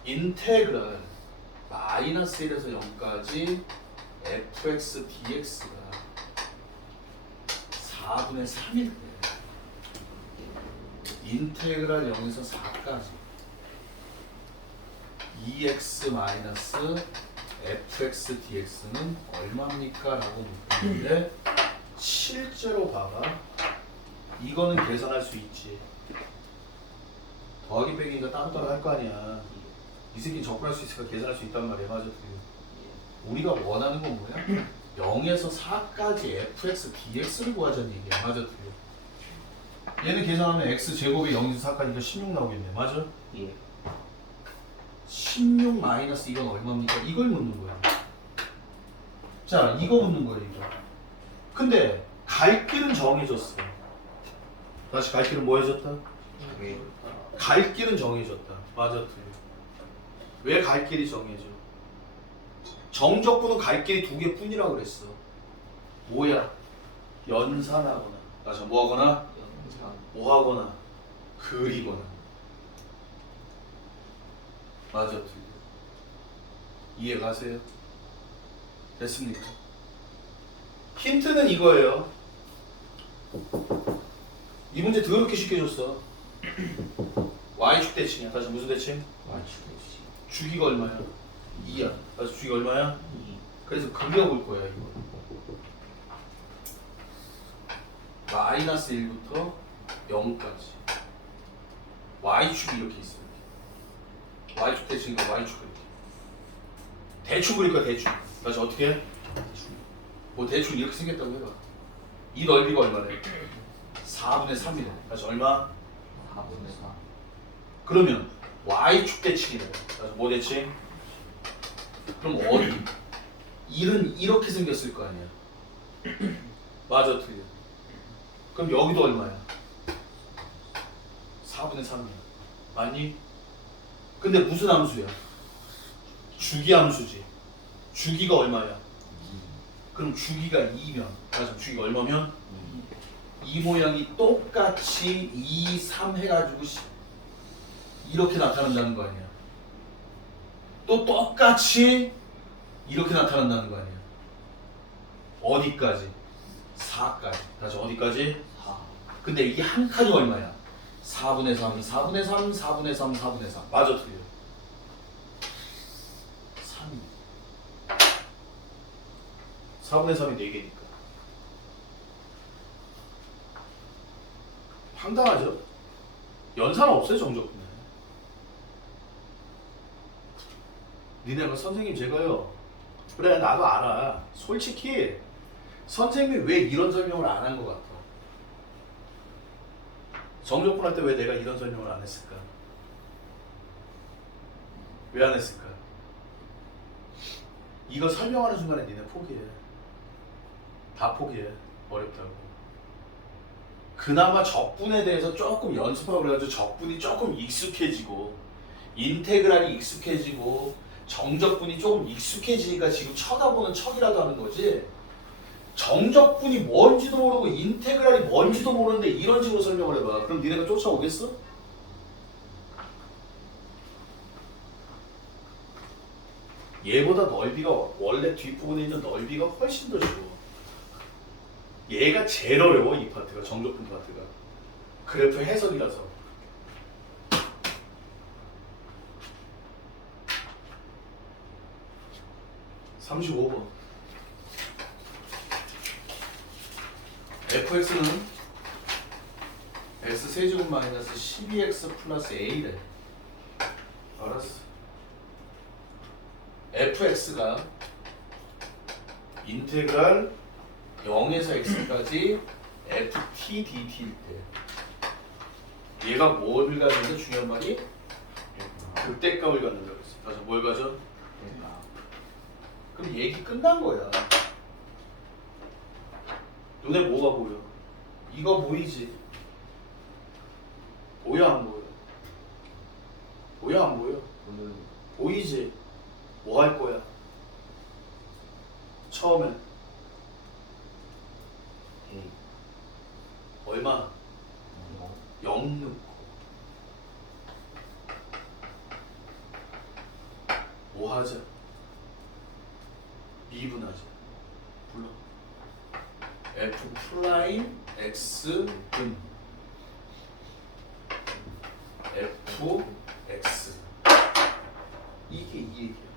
인테그랄 마이너스 1에서 0까지 fx dx가 4분의 3일 때 인테그랄 0에서 4까지 2x 마이너스 fx dx는 얼마입니까? 라고 묻는데 실제로 봐봐. 이거는 계산할 수 있지. 더하기 빼기니까 따로따로 할 거 아니야. 이 새끼 접근할 수 있으니까 계산할 수 있단 말이야. 맞아, 틀려? 우리가 원하는 건 뭐야? 0에서 4까지 fx dx를 구하자는 얘기야. 맞아, 틀려? 얘는 계산하면 x제곱이 0에서 4까지니까 16 나오겠네. 맞아? 예. 16 마이너스 이건 얼마입니까? 이걸 묻는 거야. 자, 이거 묻는 거야, 이거. 근데 갈 길은 정해졌어. 다시 갈 길은 뭐 해줬다? 예. 갈 길은 정해졌다. 맞아, 틀려? 왜 갈 길이 정해져? 정적분은 갈 길이 2개뿐이라고 그랬어. 뭐야? 연산하거나 맞아 뭐하거나 연산. 뭐하거나 그리거나 맞아 틀려 이해 가세요? 됐습니까? 힌트는 이거예요. 이 문제 더럽게 쉽게 줬어. y축 대칭이야. 다시 무슨 대칭? 주기가 얼마야? 2야. 다시 주기가 얼마야? 그래서 그려볼 거야 이거. 마이너스 1부터 0까지 y축이 이렇게 있어. y축 대칭이니까 y축 그릴게. 대충 그릴 거야 대충. 다시 어떻게 해? 뭐 대충 이렇게 생겼다고 해봐. 이 넓이가 얼마래? 4분의 3이래. 다시 얼마? 4분의 4. 그러면 y축 대칭이래. 다시 뭐 대칭? 그럼 어디? 1은 이렇게 생겼을 거 아니야. 맞아 틀려. 그럼 여기도 얼마야? 4분의 3이야. 맞니? 근데 무슨 함수야? 주기 함수지. 주기가 얼마야? 그럼 주기가 2면 다시 주기가 얼마면? 이 모양이 똑같이 2, 3 해가지고 이렇게 나타난다는 거 아니야. 또 똑같이 이렇게 나타난다는 거 아니야. 어디까지? 4까지. 다시 어디까지? 4. 근데 이게 한 칸이 얼마야? 4분의 3, 4분의 3, 4분의 3, 4분의 3. 맞아 틀려. 3. 4분의 3이 4개니까. 황당하죠? 연산 없어요 정적분에. 니네가 선생님 제가요. 그래 나도 알아. 솔직히 선생님이 왜 이런 설명을 안 한 것 같아? 정적분 할 때 왜 내가 이런 설명을 안 했을까? 왜 안 했을까? 이거 설명하는 순간에 니네 포기해. 다 포기해. 어렵다고. 그나마 적분에 대해서 조금 연습하고 그래가지고 적분이 조금 익숙해지고 인테그랄이 익숙해지고 정적분이 조금 익숙해지니까 지금 쳐다보는 척이라도 하는 거지. 정적분이 뭔지도 모르고 인테그랄이 뭔지도 모르는데 이런 식으로 설명을 해봐. 그럼 니네가 쫓아오겠어? 얘보다 넓이가 원래 뒷부분에 있는 넓이가 훨씬 더 쉬워. 얘가 제일 어려워. 이 파트가 정적분 파트가 그래프 해석이라서. (35번) fx는 x 세제곱 마이너스 12x 플러스 a래. 알았어. fx가 인테그랄 0에서 x까지 ft dt일 때 얘가 뭘 가지는데 중요한 말이 극대값을 갖는다고 했어. 다시 뭘 가져? 그럼 얘기 끝난 거야. 눈에 뭐가 보여? 이거 보이지? 보여 안 보여? 보여 안 보여? 보이지? 뭐 할 거야? 처음에 얼마? 0 넣고 뭐 하자? 미분하자. 불러. f 프라임 x 근 f x 이게 이 얘기야.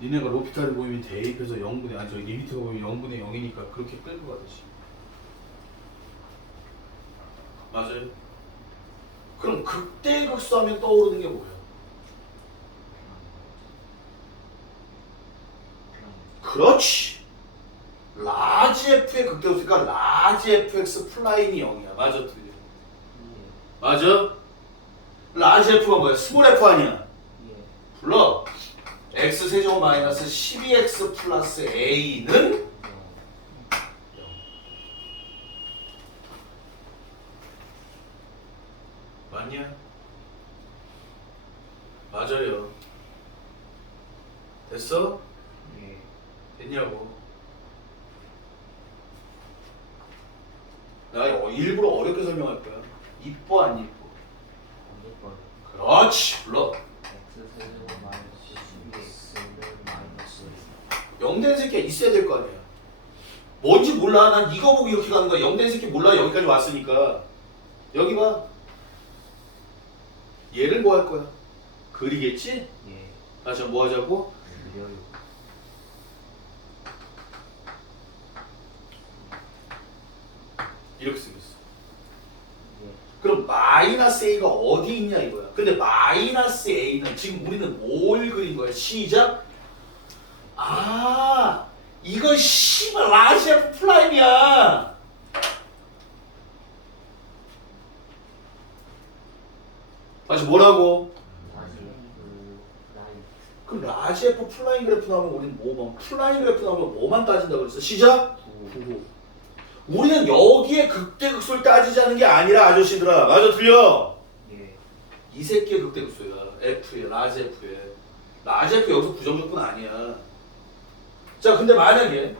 니네가 로피탈을 보이면 대입해서 0분의 아니 저 리미트가 보이면 0분의 0이니까 그렇게 끌고 가듯이. 맞아요? 그럼 극대극소 하면 떠오르는 게 뭐야? 그렇지. 라지 f의 극대극소니까 라지 fx 플라인이 0이야. 맞아 틀려? 맞아? 라지 f가 뭐야? 스몰 f 아니야? 불러. x 세제곱 마이너스 12x 플러스 a는 0. 맞냐? 맞아요. 됐어? 됐냐고. 나 일부러 어렵게 설명할 거야. 이뻐 안 이뻐? 이번 그렇지. 불러. x 세제곱 마이너스 16x는 마이너스 0된 새끼가 있어야 될 거 아니야. 뭔지 몰라. 난 이거 보고 이렇게 가는 거야. 0된 새끼 몰라. 여기까지 왔으니까. 여기 봐. 얘를 뭐 할 거야? 그리겠지? 예 다시 뭐 하자고? 그려요 이렇게 생겼어. 예 그럼 마이너스 A가 어디 있냐 이거야. 근데 마이너스 A는 지금 우리는 뭘 그린 거야? 시작. 아, 이거 씨발 라지 F 프라임이야. 다시 뭐라고? 다시 그 라인 그럼 라지 F 플라잉 그래프 나오면 우리는 뭐만 플라잉 그래프 나오면 뭐만 따진다 그랬어? 시작. 9 우리는 여기에 극대극소를 따지자는 게 아니라 아저씨들아. 맞아 틀려? 예 이 새끼의 극대극소야. F에 라지 F에. 라지 F 여기서 부정조건 아니야. 자 근데 만약에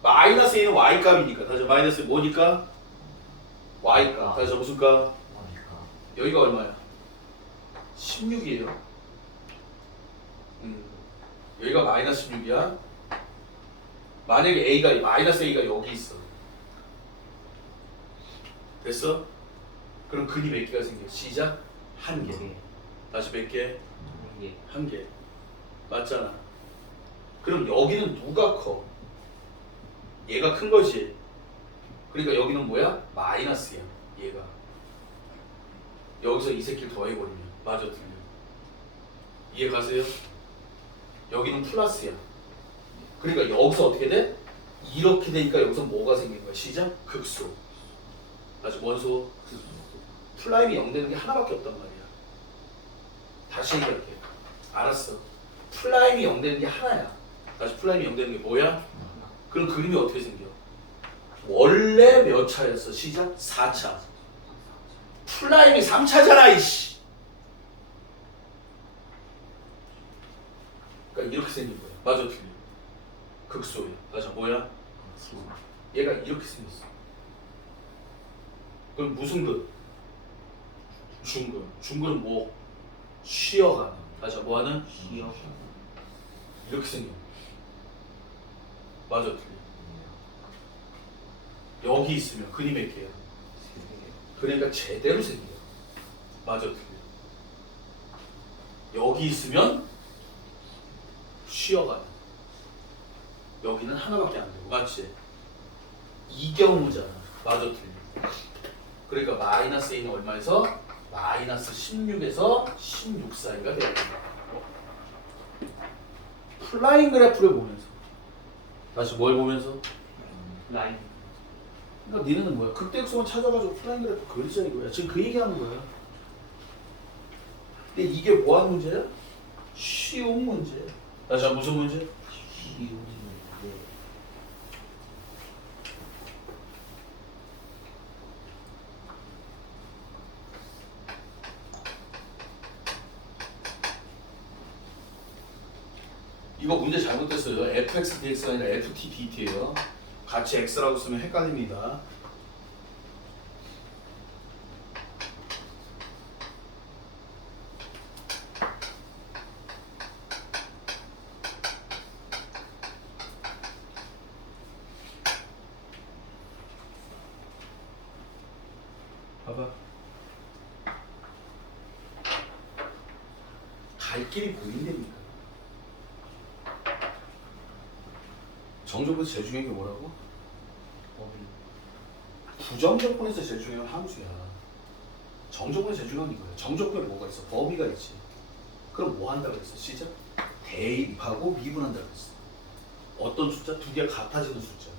마이너스 A는 Y값이니까 다시 마이너스 뭐니까? Y값. 다시 무슨 값? 그러니까 여기가 얼마야? 16이에요. 여기가 마이너스 16이야. 만약에 A가 마이너스 A가 여기 있어. 됐어? 그럼 근이 몇 개가 생겨? 시작. 한 개. 다시 몇 개? 예 한 개. 맞잖아. 그럼 여기는 누가 커? 얘가 큰 거지. 그러니까 여기는 뭐야? 마이너스야. 얘가. 여기서 이 새끼를 더해버리면 맞아 틀려. 이해 가세요? 여기는 플러스야. 그러니까 여기서 어떻게 돼? 이렇게 되니까 여기서 뭐가 생긴 거야? 시작? 극소. 다시 원소. 플라임이 0 되는 게 하나밖에 없단 말이야. 다시 얘기할게. 알았어. 플라임이 0 되는 게 하나야. 다시 플라임이 0 되는 게 뭐야? 그럼 그림이 어떻게 생겨? 원래 몇 차였어? 시작? 4차. 플라임이 3차잖아 이씨. 그러니까 이렇게 생긴 거야. 맞아 틀려. 극소야. 맞아 뭐야? 얘가 이렇게 생겼어. 그럼 무슨 근? 중근. 중근은 뭐? 쉬어가는. 다시 뭐하는? 쉬어 이렇게 생겨. 맞아 틀려. 여기 있으면 근이 몇 개야? 그러니까 제대로 생겨. 맞아 틀려. 여기 있으면 쉬어가는. 여기는 하나밖에 안 되고. 맞지? 이 경우잖아. 맞아 틀려. 그러니까 마이너스 A는 얼마에서? 마이너스 16에서 16 사이가 돼야 된다. 플라잉 그래프를 보면서. 다시 뭘 보면서? 라인 그러니까 니네는 뭐야? 극대극소만 찾아가지고 플라잉 그래프 그리자 이거야. 지금 그 얘기하는 거야. 근데 이게 뭐 하는 문제야? 쉬운 문제야. 다시 한번 무슨 문제? 쉬운 예 이거 문제 잘못됐어요. fx dx가 아니라 ft dt예요. 같이 x라고 쓰면 헷갈립니다. 봐봐. 갈 길이 보인답니까? 정조에서 제일 중요한 게 뭐라고? 법이 부정조건에서 제일 중요한 함수야. 정조건에서 제일 중요한 게 이거야. 정조건에 뭐가 있어? 범위가 있지. 그럼 뭐 한다고 그랬어? 시작? 대입하고 미분한다고 그랬어. 어떤 숫자? 두 개가 같아지는 숫자.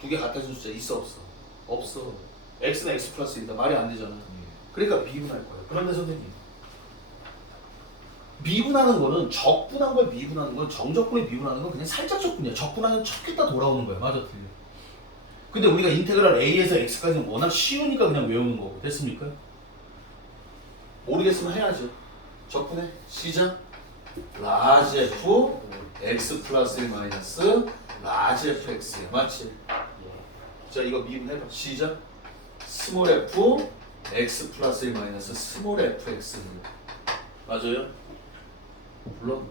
두 개 같아지는 숫자 있어 없어? 없어. x는 x 플러스 1이다. 말이 안 되잖아. 그러니까 미분할 거야. 그런데 선생님, 미분하는 거는 적분한 걸 미분하는 건 정적분에 미분하는 건 그냥 살짝 적분이야. 적분하면 척했다 돌아오는 거야. 맞아 틀려. 근데 우리가 인테그랄 a에서 x까지는 워낙 쉬우니까 그냥 외우는 거고. 됐습니까? 모르겠으면 해야죠. 적분해. 시작. 라지 f x 플러스 1 마이너스 라지 f x. 맞지? 자 이거 미분해봐. 시작. 스몰 f x 플러스 1 마이너스 스몰 fx 맞아요? 물론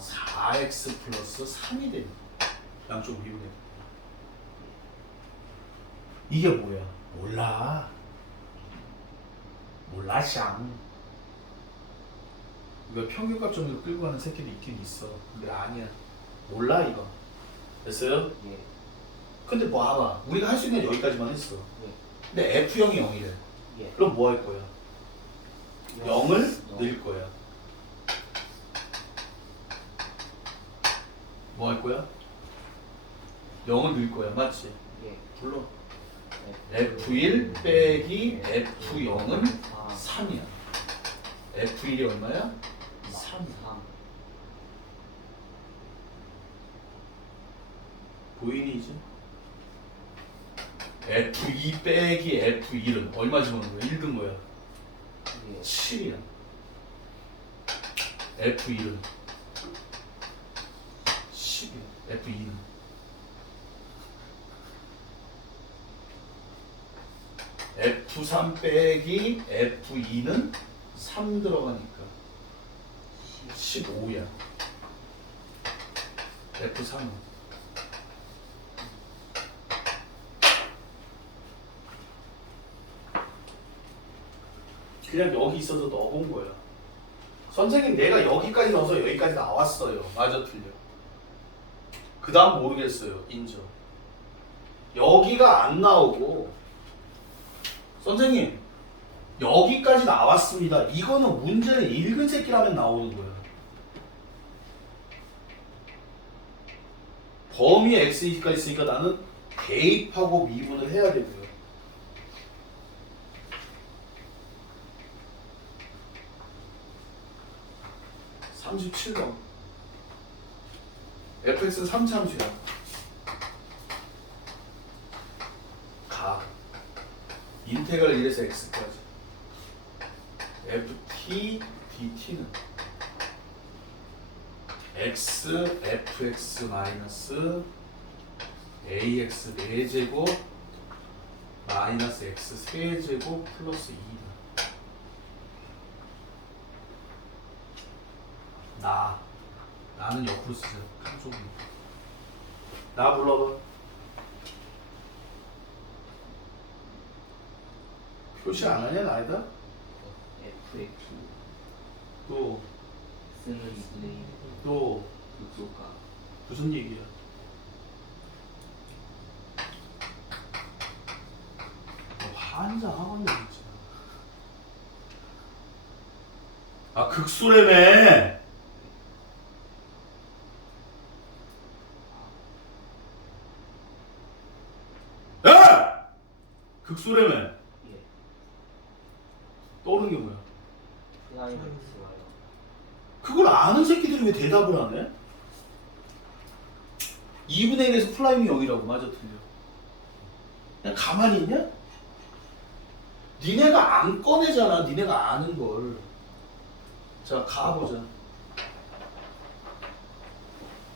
4x 플러스 3이 됩니다. 양쪽 미분해. 이게 뭐야? 몰라. 몰라 샹. 이거 평균값 정도 끌고 가는 새끼도 있긴 있어. 근데 아니야. 몰라 이거. 됐어요? 예. 근데 뭐 봐봐. 우리가 할 수 있는 건 여기까지만 했어. 예. 근데 F형이 0이래. 예. 그럼 뭐 할 거야? 0을 넣을 거야. 뭐 할 거야? 0을 넣을 거야. 맞지? 예. 불러. F1 빼기 F0은 3이야. F1이 얼마야? 3. 3. 보이니 이제? F2 빼기 F1은 얼마 집어넣은 거야? 1 든 거야. 예. 7이야. F1은 10이야. F2는 F3 빼기 F2는 3 들어가니까 15야. F3은 그냥 여기 있어서 넣어본 거야. 선생님 내가 여기까지 넣어서 여기까지 나왔어요. 맞아 틀려. 그 다음 모르겠어요. 인정. 여기가 안 나오고 선생님 여기까지 나왔습니다. 이거는 문제를 읽은 새끼라면 나오는 거야. 범위 x까지 있으니까 나는 대입하고 미분을 해야 되고요. (37번) fx는 3참수야. 각 인테그랄 1에서 x까지 ft dt는 x fx 마이너스 ax 4제곱 마이너스 x 3제곱 플러스 2다. 나는 옆으로 쓰자. 한쪽으로. 나 불러봐. 표시 안 하냐 나이다? F의 2. 또 X는 2분의 1. 또 극소가. 무슨 얘기야? 너 한잔 하겠네 진짜. 아 극수래매. 야! 극수래매. 예. 떠오르는 게 뭐야? 프라임 X와요. 그걸 아는 새끼들이 왜 대답을 안 해? 2분의 1에서 플라임이 0이라고. 맞아 틀려. 그냥 가만히 있냐? 니네가 안 꺼내잖아. 니네가 아는 걸. 자 가보자.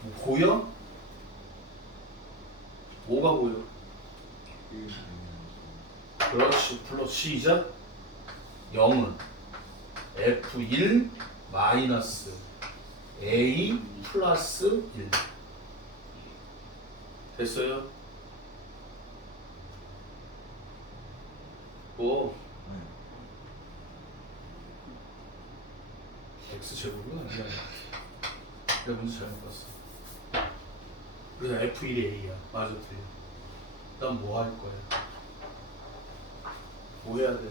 뭐 보여? 뭐가 보여? 그렇지. 불러 시작. 0은 F1 마이너스 A 플러스 1 됐어요? 뭐 X제곱은 아니야. 내가 문제 잘못 봤어. 그래서 F1이 A야. 맞아 틀려. 난 뭐 할 거야? 뭐 해야 돼?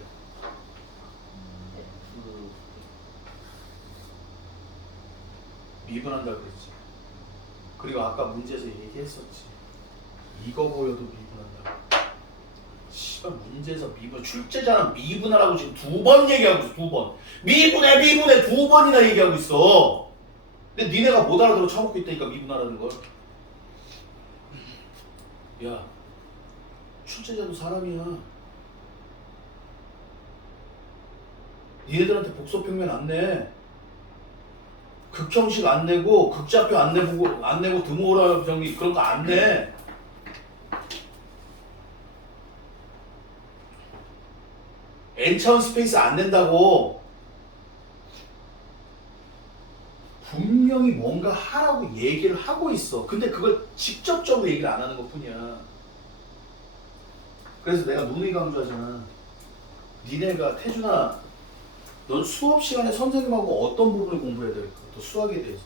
F. 미분한다 그랬지. 그리고 아까 문제에서 얘기했었지. 이거 보여도 미분한다. 씨발 문제에서 미분 출제자는 미분하라고 지금 2번 얘기하고 있어. 2번 미분해 2번이나 얘기하고 있어. 근데 니네가 못 알아들어 처먹고 있다니까 미분하라는 걸. 야 출제자도 사람이야. 니네들한테 복소평면 안 내. 극형식 안 내고 극좌표 안 내고 드모라 정리 그런 거 안 내. n차원 스페이스 안 낸다고. 분명히 뭔가 하라고 얘기를 하고 있어. 근데 그걸 직접적으로 얘기를 안 하는 것 뿐이야. 그래서 내가 누누이 강조하잖아. 니네가 태준아, 넌 수업 시간에 선생님하고 어떤 부분을 공부해야 될까? 또 수학에 대해서.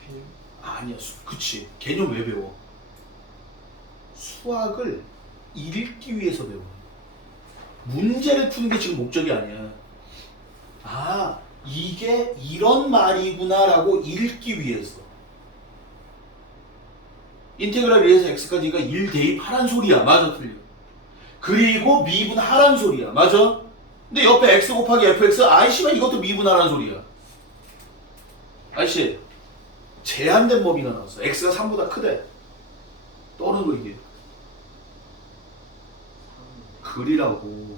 개념. 아니야, 그치. 개념 왜 배워? 수학을 읽기 위해서 배워. 문제를 푸는 게 지금 목적이 아니야. 아, 이게 이런 말이구나 라고 읽기 위해서. 인테그랄 1에서 x까지가 1 대입하란 소리야. 맞아, 틀려. 그리고 미분하란 소리야. 맞아? 근데 옆에 x 곱하기 fx, 아이씨만 이것도 미분하란 소리야. 아이씨, 제한된 범위가 나왔어. x가 3보다 크대. 떠는 거 이게. 그리라고.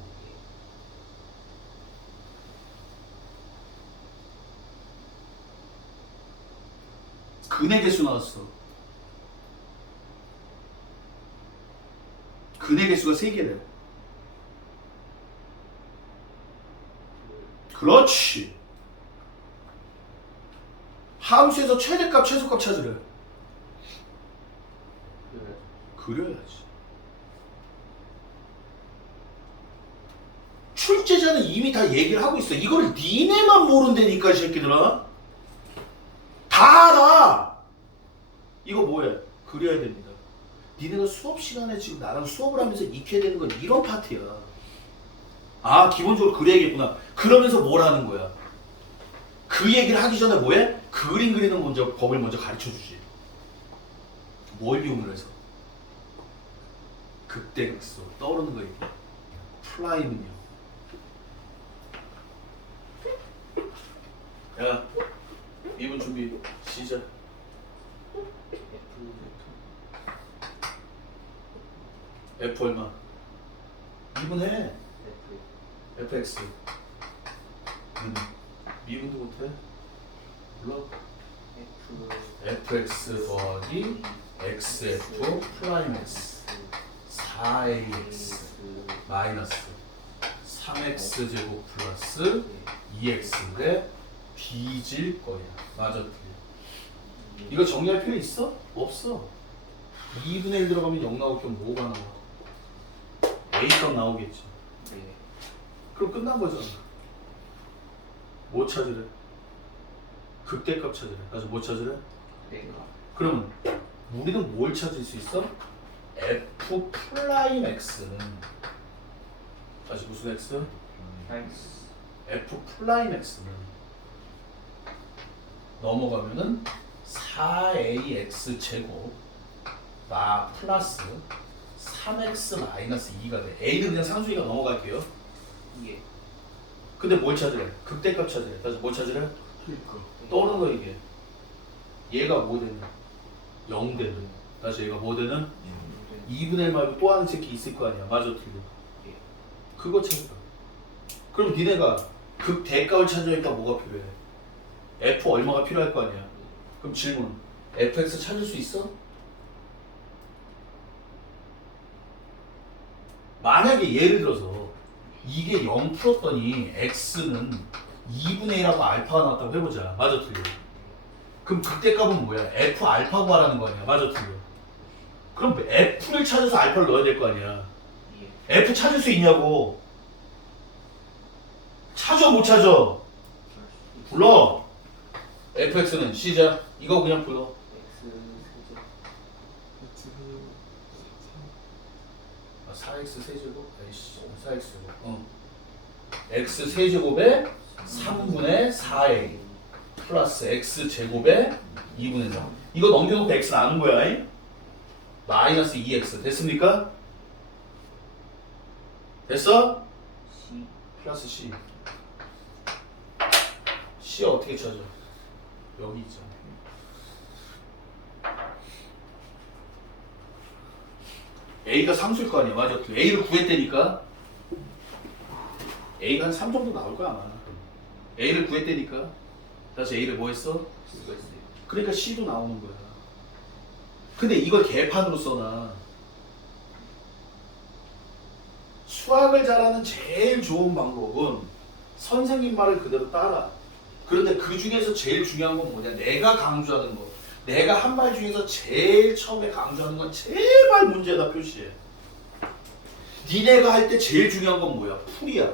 근의 개수 나왔어. 근의 개수가 3개래요. 그렇지. 함수에서 최대값, 최소값 찾으래. 그려야지. 출제자는 이미 다 얘기를 하고 있어. 이거를 니네만 모른다니까, 이 새끼들아. 다 알아. 이거 뭐해? 그려야 됩니다. 니네가 수업 시간에 지금 나랑 수업을 하면서 익혀야 되는 건 이런 파트야. 아, 기본적으로 그려야겠구나. 그러면서 뭘 하는 거야? 그 얘기를 하기 전에 뭐해? 그림 그리는 먼저 법을 먼저 가르쳐 주지. 뭘 이용을 해서? 극대극소 떠오르는 거 이거. 플라이는요. 야, 2분 준비 시작. F 얼마? 2분 해. fx. 미분도 못해? 몰라? fx 더하기 xf 프라임 x 4ax 마이너스 3x 제곱 플러스 2x인데 뒤질 거야. 맞아, 틀려. 이거 정리할 필요 있어? 없어. 2분의 1 들어가면 0 나올 겸 뭐가 나와? a값 나오겠지. 그럼 끝난 거잖아. 뭐 찾으래? 극대값 찾으래. 그래서 뭐 찾으래? 그러면 우리는 뭘 찾을 수 있어? f 프라임 x는 다시 무슨 x? f 프라임 x는 넘어가면은 4ax 제곱 플러스 3x 마이너스 2가 돼. a는 그냥 상수니까 넘어갈게요. 이게 근데 뭘 찾으래? 극대값 찾으래. 다시 뭘 찾으래? 떠오르는 거 이게. 얘가 뭐 되는? 0 되는. 다시 얘가 뭐 되는? 2분의 1 말고 또 하는 새끼 있을 거 아니야. 맞아, 틀려. 그거 찾으라. 그럼 니네가 극대값을 찾으니까 뭐가 필요해? f 얼마가 필요할 거 아니야. 그럼 질문. fx 찾을 수 있어? 만약에 예를 들어서 이게 0 풀었더니 x는 2분의 1하고 알파가 나왔다고 해보자. 맞아, 틀려. 그럼 극대값은 뭐야? f 알파 구하라는 거 아니야. 맞아, 틀려. 그럼 f를 찾아서 알파를 넣어야 될 거 아니야. f 찾을 수 있냐고. 찾아 못 찾아? 불러. fx는 시작. 이거 그냥 불러. X 4x 세제곱? 아이씨, 4x 제곱. x 세제곱에 3분의 4a 플러스 x 제곱에 2분의 3. 이거 넘겨놓고 x 나눈 거야. 잉? 마이너스 2x 됐습니까? 됐어? C 플러스 c. c 어떻게 찾아? 여기 있잖아. a가 상수일 거 아니야. 맞아. a를 구했다니까. a가 한 3 정도 나올 거야 아마. a를 구했다니까. 다시 a를 뭐 했어? 수가 있어요. 그러니까 c도 나오는 거야. 근데 이걸 개판으로 써놔. 수학을 잘하는 제일 좋은 방법은 선생님 말을 그대로 따라. 그런데 그 중에서 제일 중요한 건 뭐냐? 내가 강조하는 거. 내가 한 말 중에서 제일 처음에 강조하는 건 제발 문제에다 표시해. 니네가 할 때 제일 중요한 건 뭐야? 풀이야.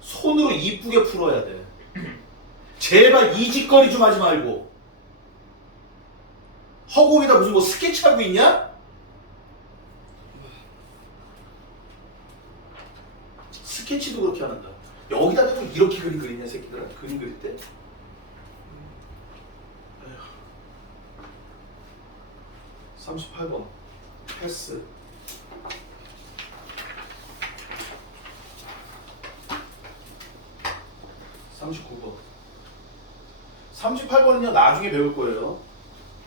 손으로 이쁘게 풀어야 돼. 제발 이 짓거리 좀 하지 말고. 허공에다 무슨 뭐 스케치하고 있냐? 스케치도 그렇게 안 한다. 여기다 대고 이렇게 그림 그리냐 새끼들아? 그림 그릴 때? 38번 패스. (39번) 38번은요 나중에 배울 거예요.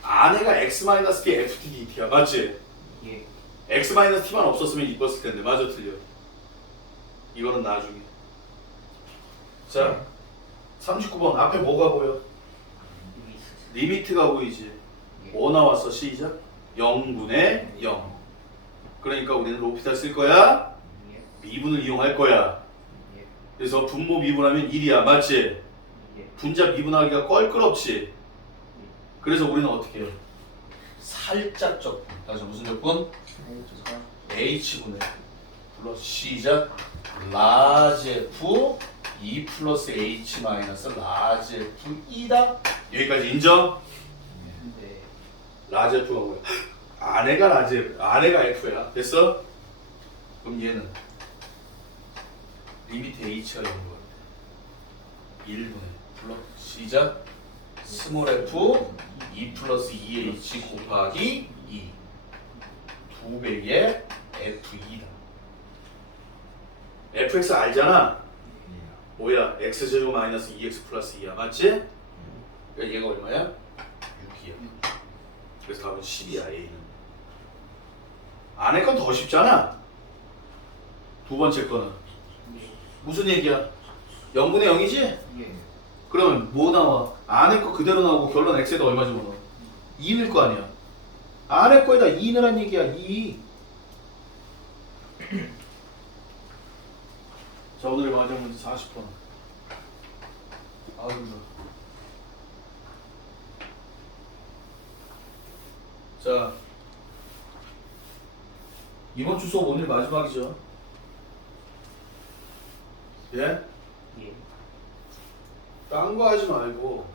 아내가 x-t ft dt야. 맞지? 예. x-t만 없었으면 이뻤을 텐데. 맞아 틀려? 이거는 나중에. 자 39번 앞에 뭐가 보여? 리미트가 보이지? 뭐 나왔어? 시작. 0분의 0. 그러니까 우리는 로피탈 쓸 거야? 예. 미분을 이용할 거야. 예. 그래서 분모 미분하면 1이야. 맞지? 예. 분자 미분하기가 껄끄럽지? 그래서 우리는 어떻게 해요? 살짝 적분. 다시 무슨 적분? H분의 플러스 시작. 라지 F 2 플러스 H 마이너스 라지 F 2다. 여기까지 인정? 네. 라지 F가 뭐야? 아내가 F야. 됐어? 그럼 얘는 리미트 H가 0인 것 같아. 1분의 플러스 시작. 스몰 F 2 플러스 2H 곱하기 2 2배의 F2다. fx 알잖아? 뭐야? x제곱 마이너스 2x 플러스 2야. 맞지? 그러니까 얘가 얼마야? 6이야. 그래서 답은 10이야. A는. 안에 건 더 쉽잖아. 두 번째 거는 무슨 얘기야? 0분의 0이지? 예. 그러면 뭐 나와? 안에 거 그대로 나오고 결론 x에다 얼마 집어넣어? 2 넣을 거 아니야. 안에 거에다 2 넣으란 얘기야. 2. 자, 오늘의 마지막 문제 40번. 아유. 자, 이번 주 수업 오늘 마지막이죠. 예? 예. 딴 거 하지 말고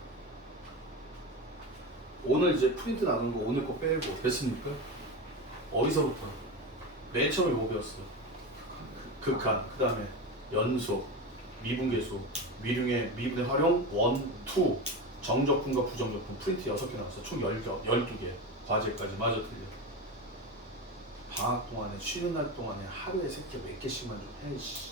오늘 이제 프린트 나눈 거 오늘 거 빼고. 됐습니까? 어디서부터? 맨 처음에 뭐 배웠어? 극한. 그 다음에 연속, 미분계수, 미분의 활용, 원, 투, 정적분과 부정적분, 프린트 6개 나왔어. 총 12개. 과제까지. 맞아 틀려? 방학 동안에, 쉬는 날 동안에 하루에 3개 몇 개씩만 좀 해. 씨.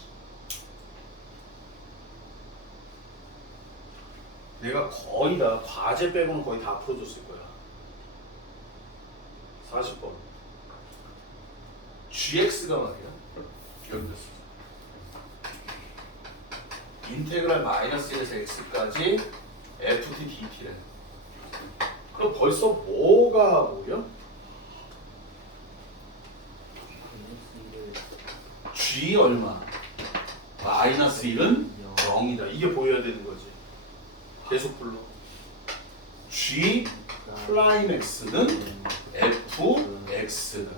내가 거의 다, 과제 빼고는 거의 다 풀어줬을 거야. 40번. gx가 말이야. 여기 됐어. 인테그랄 마이너스 1에서 x까지 ft dt래. 그럼 벌써 뭐가 뭐야? g 얼마? 마이너스 1은 0이다. 이게 보여야 되는 거지. 계속 불러. g 프라임 x는 fx다.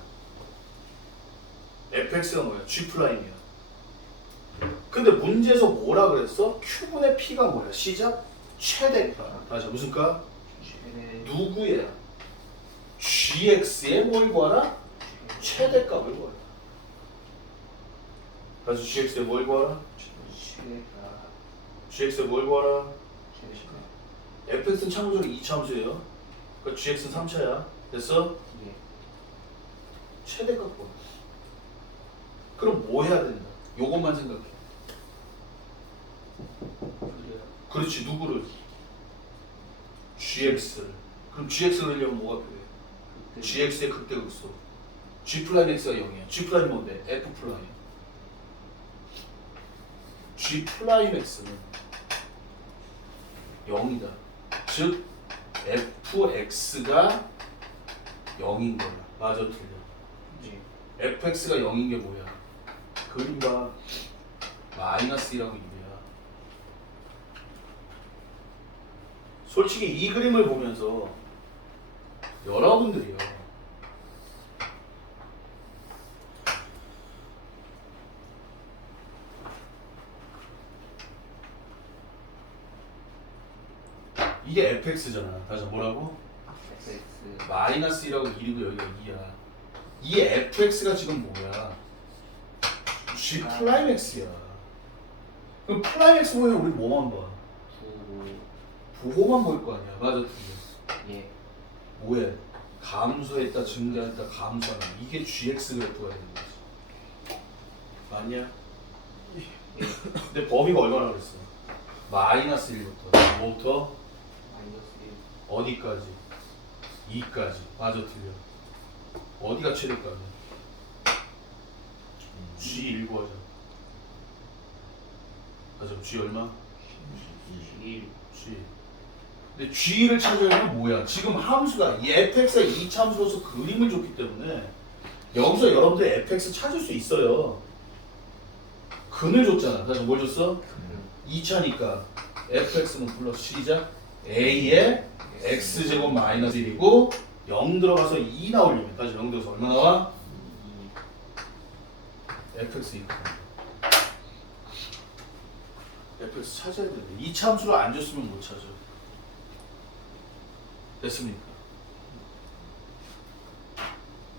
fx가 뭐야? g 프라임이야. 근데 문제에서 뭐라 그랬어? q분의 p가 뭐야? 시작? 최대가. 다시 무슨 가? 누구야? gx에 뭘 구하라? 최대값을 구하라. 다시 gx에 뭘 구하라? gx에 뭘 구하라? fx는 참고적으로 2차함수예요. 그러니까 gx는 3차야. 됐어? 예. 최대값 구하라. 그럼 뭐 해야 된다? 요것만 생각해. 그렇지. 누구를? gx를. 그럼 gx를 하려면 뭐가 필요해? gx의 극대극소. g 프라임 x가 0이야. g 프라임 뭔데? f 프라임. g 프라임 x는 0이다. 즉 fx가 0인 거야. 맞아 틀려? 예. fx가 0인 게 뭐야? 그림 봐. 마이너스 1하고 1이야. 솔직히 이 그림을 보면서 여러분들이요. 이게 fx잖아. 다시 뭐라고? fx 마이너스 1하고 1이고 여기가 2야. 이 fx가 지금 뭐야? g 프라임 x야. 그럼 프라임 x 보면 우리 뭐만 봐? 부호만 볼 거 아니야. 맞아, 틀려. 예. 뭐해? 감소했다, 증가했다, 감소하는 이게 gx 그래프가 되는 거지. 맞냐? 예. 근데 범위가 얼마나 그랬어? 마이너스 1부터 뭐부터? 마이너스 1 어디까지? 2까지. 맞아, 틀려. 어디가 최대값이야? G1 구하자. 맞아, G 얼마? 1 G. 근데 G를 찾으려면 뭐야? 지금 함수가 이 fx가 이차함수로서 그림을 줬기 때문에 여기서 여러분들 fx 찾을 수 있어요. 근을 줬잖아. 다시 뭘 줬어? 2차니까 fx는 플러스 시작 a의 x제곱 마이너스 1이고 0 들어가서 2 나오려면 다시 0 들어가서 얼마 나와? fx 이렇게 fx 찾아야 되는데 2차 함수를 안 줬으면 못 찾아. 됐습니까?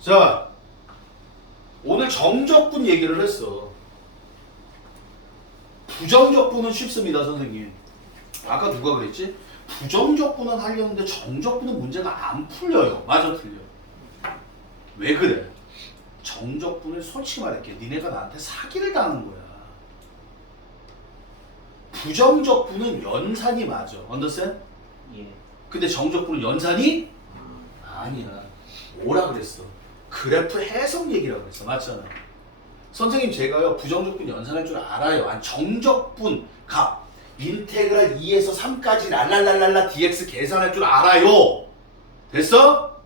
자, 오늘 정적분 얘기를 했어. 부정적분은 쉽습니다, 선생님. 아까 누가 그랬지? 부정적분은 하려는데 정적분은 문제가 안 풀려요. 맞아, 틀려. 왜 그래? 정적분을 솔직히 말할게. 니네가 나한테 사기를 당한 거야. 부정적분은 연산이 맞아. 언더스탠? 예. 근데 정적분은 연산이 아니야. 뭐라 그랬어? 그래프 해석 얘기라고 그랬어. 맞잖아. 선생님 제가요 부정적분 연산할 줄 알아요. 아니 정적분 값 인테그랄 2에서 3까지 랄랄랄랄라 dx 계산할 줄 알아요. 됐어?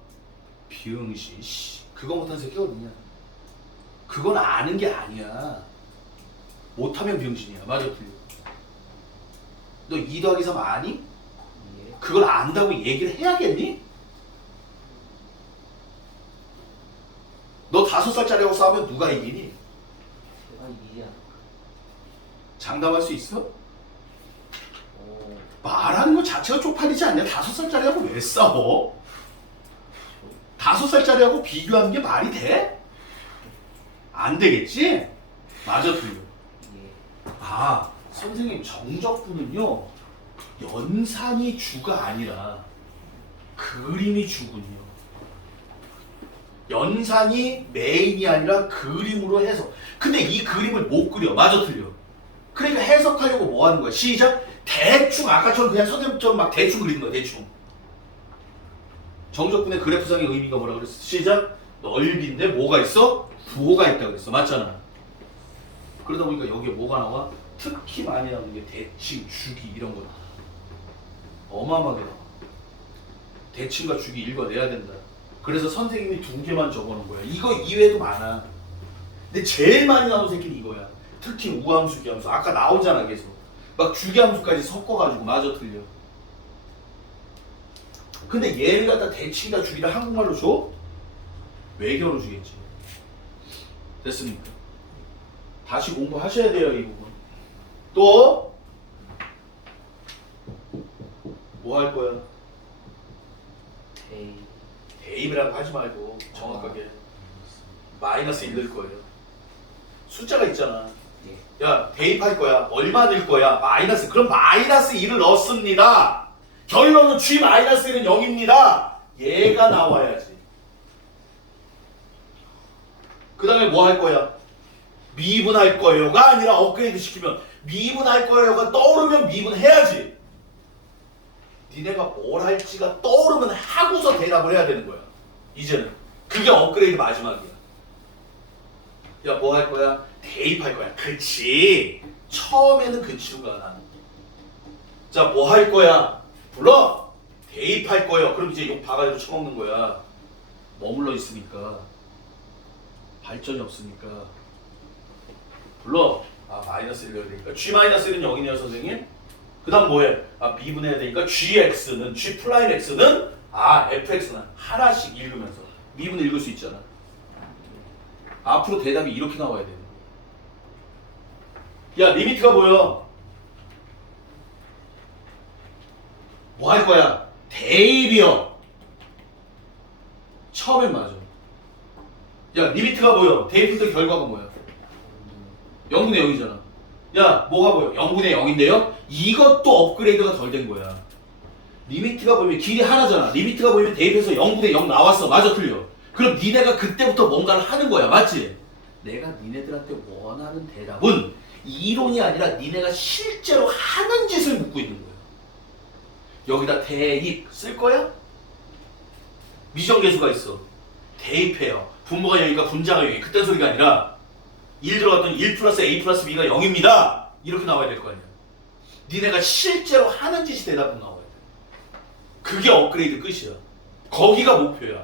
비응시 씨 그거 못한 새끼 어딨냐? 그건 아는 게 아니야. 못하면 비응신이야. 맞아, 틀려. 너 2 더하기 3 아니? 예. 그걸 안다고 얘기를 해야겠니? 너 5살짜리하고 싸우면 누가 이기니? 제가 이기지 않을까. 장담할 수 있어? 오. 말하는 것 자체가 쪽팔리지 않냐? 5살짜리하고 왜 싸워? 5살짜리하고 비교하는 게 말이 돼? 안 되겠지? 맞아, 틀려. 예. 아, 선생님 정적분은요 연산이 주가 아니라 그림이 주군요. 연산이 메인이 아니라 그림으로 해석. 근데 이 그림을 못 그려. 맞아, 틀려. 그러니까 해석하려고 뭐 하는 거야? 시작. 대충 아까처럼 그냥 선생님처럼 막 대충 그리는 거야. 대충. 정적분의 그래프상의 의미가 뭐라 그랬어? 시작. 넓이인데 뭐가 있어? 부호가 있다고 그랬어. 맞잖아. 그러다 보니까 여기에 뭐가 나와? 특히 많이 나오는 게 대칭, 주기 이런 거. 어마어마하게 나와. 대칭과 주기 읽어내야 된다. 그래서 선생님이 2개만 적어놓은 거야. 이거 이외에도 많아. 근데 제일 많이 나오는 새끼는 이거야. 특히 우함수, 기함수. 아까 나오잖아 계속. 막 주기함수까지 섞어가지고 맞아, 틀려. 근데 얘를 갖다 대칭이다 주기다 한국말로 줘? 외교로 주겠지. 됐습니까? 다시 공부하셔야 돼요, 이 부분. 또 뭐 할 거야? 데이. 대입이라고 하지 말고 정확하게 마이너스 1 넣을 거예요. 숫자가 있잖아. 예. 야, 대입할 거야. 얼마 넣을 거야? 마이너스. 그럼 마이너스 1을 넣습니다. 결론은 G 마이너스 1은 0입니다. 얘가 나와야지. 그 다음에 뭐 할 거야? 미분할 거예요가 아니라 업그레이드 시키면 미분할 거예요가 떠오르면 미분해야지. 니네가 뭘 할지가 떠오르면 하고서 대답을 해야 되는 거야. 이제는. 그게 업그레이드 마지막이야. 야, 뭐 할 거야? 대입할 거야. 그치. 처음에는 그치로가 나는. 자, 뭐 할 거야? 불러. 대입할 거예요. 그럼 이제 욕 바가지로 쳐먹는 거야. 머물러 있으니까. 발전이 없으니까. 불러. 아 마이너스 1을 되니까 G 마이너스 1은 0이네요 선생님. 그 다음 뭐해? 아 B분의 해야 되니까 GX는 G 프라임 X는 아 FX는 하나씩 읽으면서 미분을 읽을 수 있잖아. 앞으로 대답이 이렇게 나와야 되는 거야. 야 리미트가 보여. 뭐 할 거야? 대입이요. 처음엔 맞아. 야 리미트가 보여. 대입부터 결과가 뭐야? 0분의 0이잖아. 야 뭐가 보여? 0분의 0인데요? 이것도 업그레이드가 덜 된 거야. 리미트가 보이면 길이 하나잖아. 리미트가 보이면 대입해서 0분의 0 나왔어. 맞아 틀려? 그럼 니네가 그때부터 뭔가를 하는 거야. 맞지? 내가 니네들한테 원하는 대답은 이론이 아니라 니네가 실제로 하는 짓을 묻고 있는 거야. 여기다 대입 쓸 거야? 미정계수가 있어. 대입해요. 분모가 0이니까 분자가 0이. 그딴 소리가 아니라 1 들어갔더니 1 플러스 A 플러스 B가 0입니다. 이렇게 나와야 될 거 아니야. 니네가 실제로 하는 짓이 대답은 나와야 돼. 그게 업그레이드 끝이야. 거기가 목표야.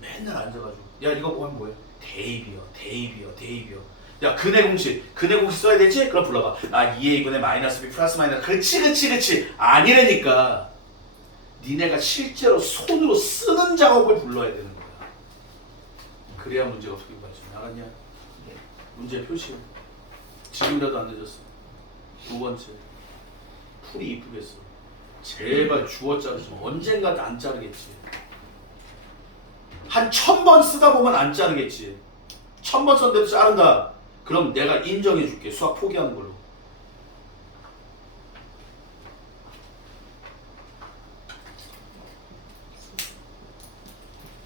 맨날 앉아가지고 야 이거 보면 뭐야? 대입이요. 대입이요. 대입이요. 야 근해 공식 써야 되지? 그럼 불러봐. 아 2a분의 마이너스 b 플러스 마이너스. 그렇지 아니라니까. 니네가 실제로 손으로 쓰는 작업을 불러야 되는 거야. 그래야 문제가 어떻게 가지. 알았냐? 문제 표시. 지금이라도 안 늦었어. 두 번째. 풀이 이쁘겠어. 제발 주어 자르지. 언젠가 안 자르겠지. 한 1000번 쓰다 보면 안 자르겠지. 1000번 썼는데도 자른다. 그럼 내가 인정해 줄게. 수학 포기하는 걸로.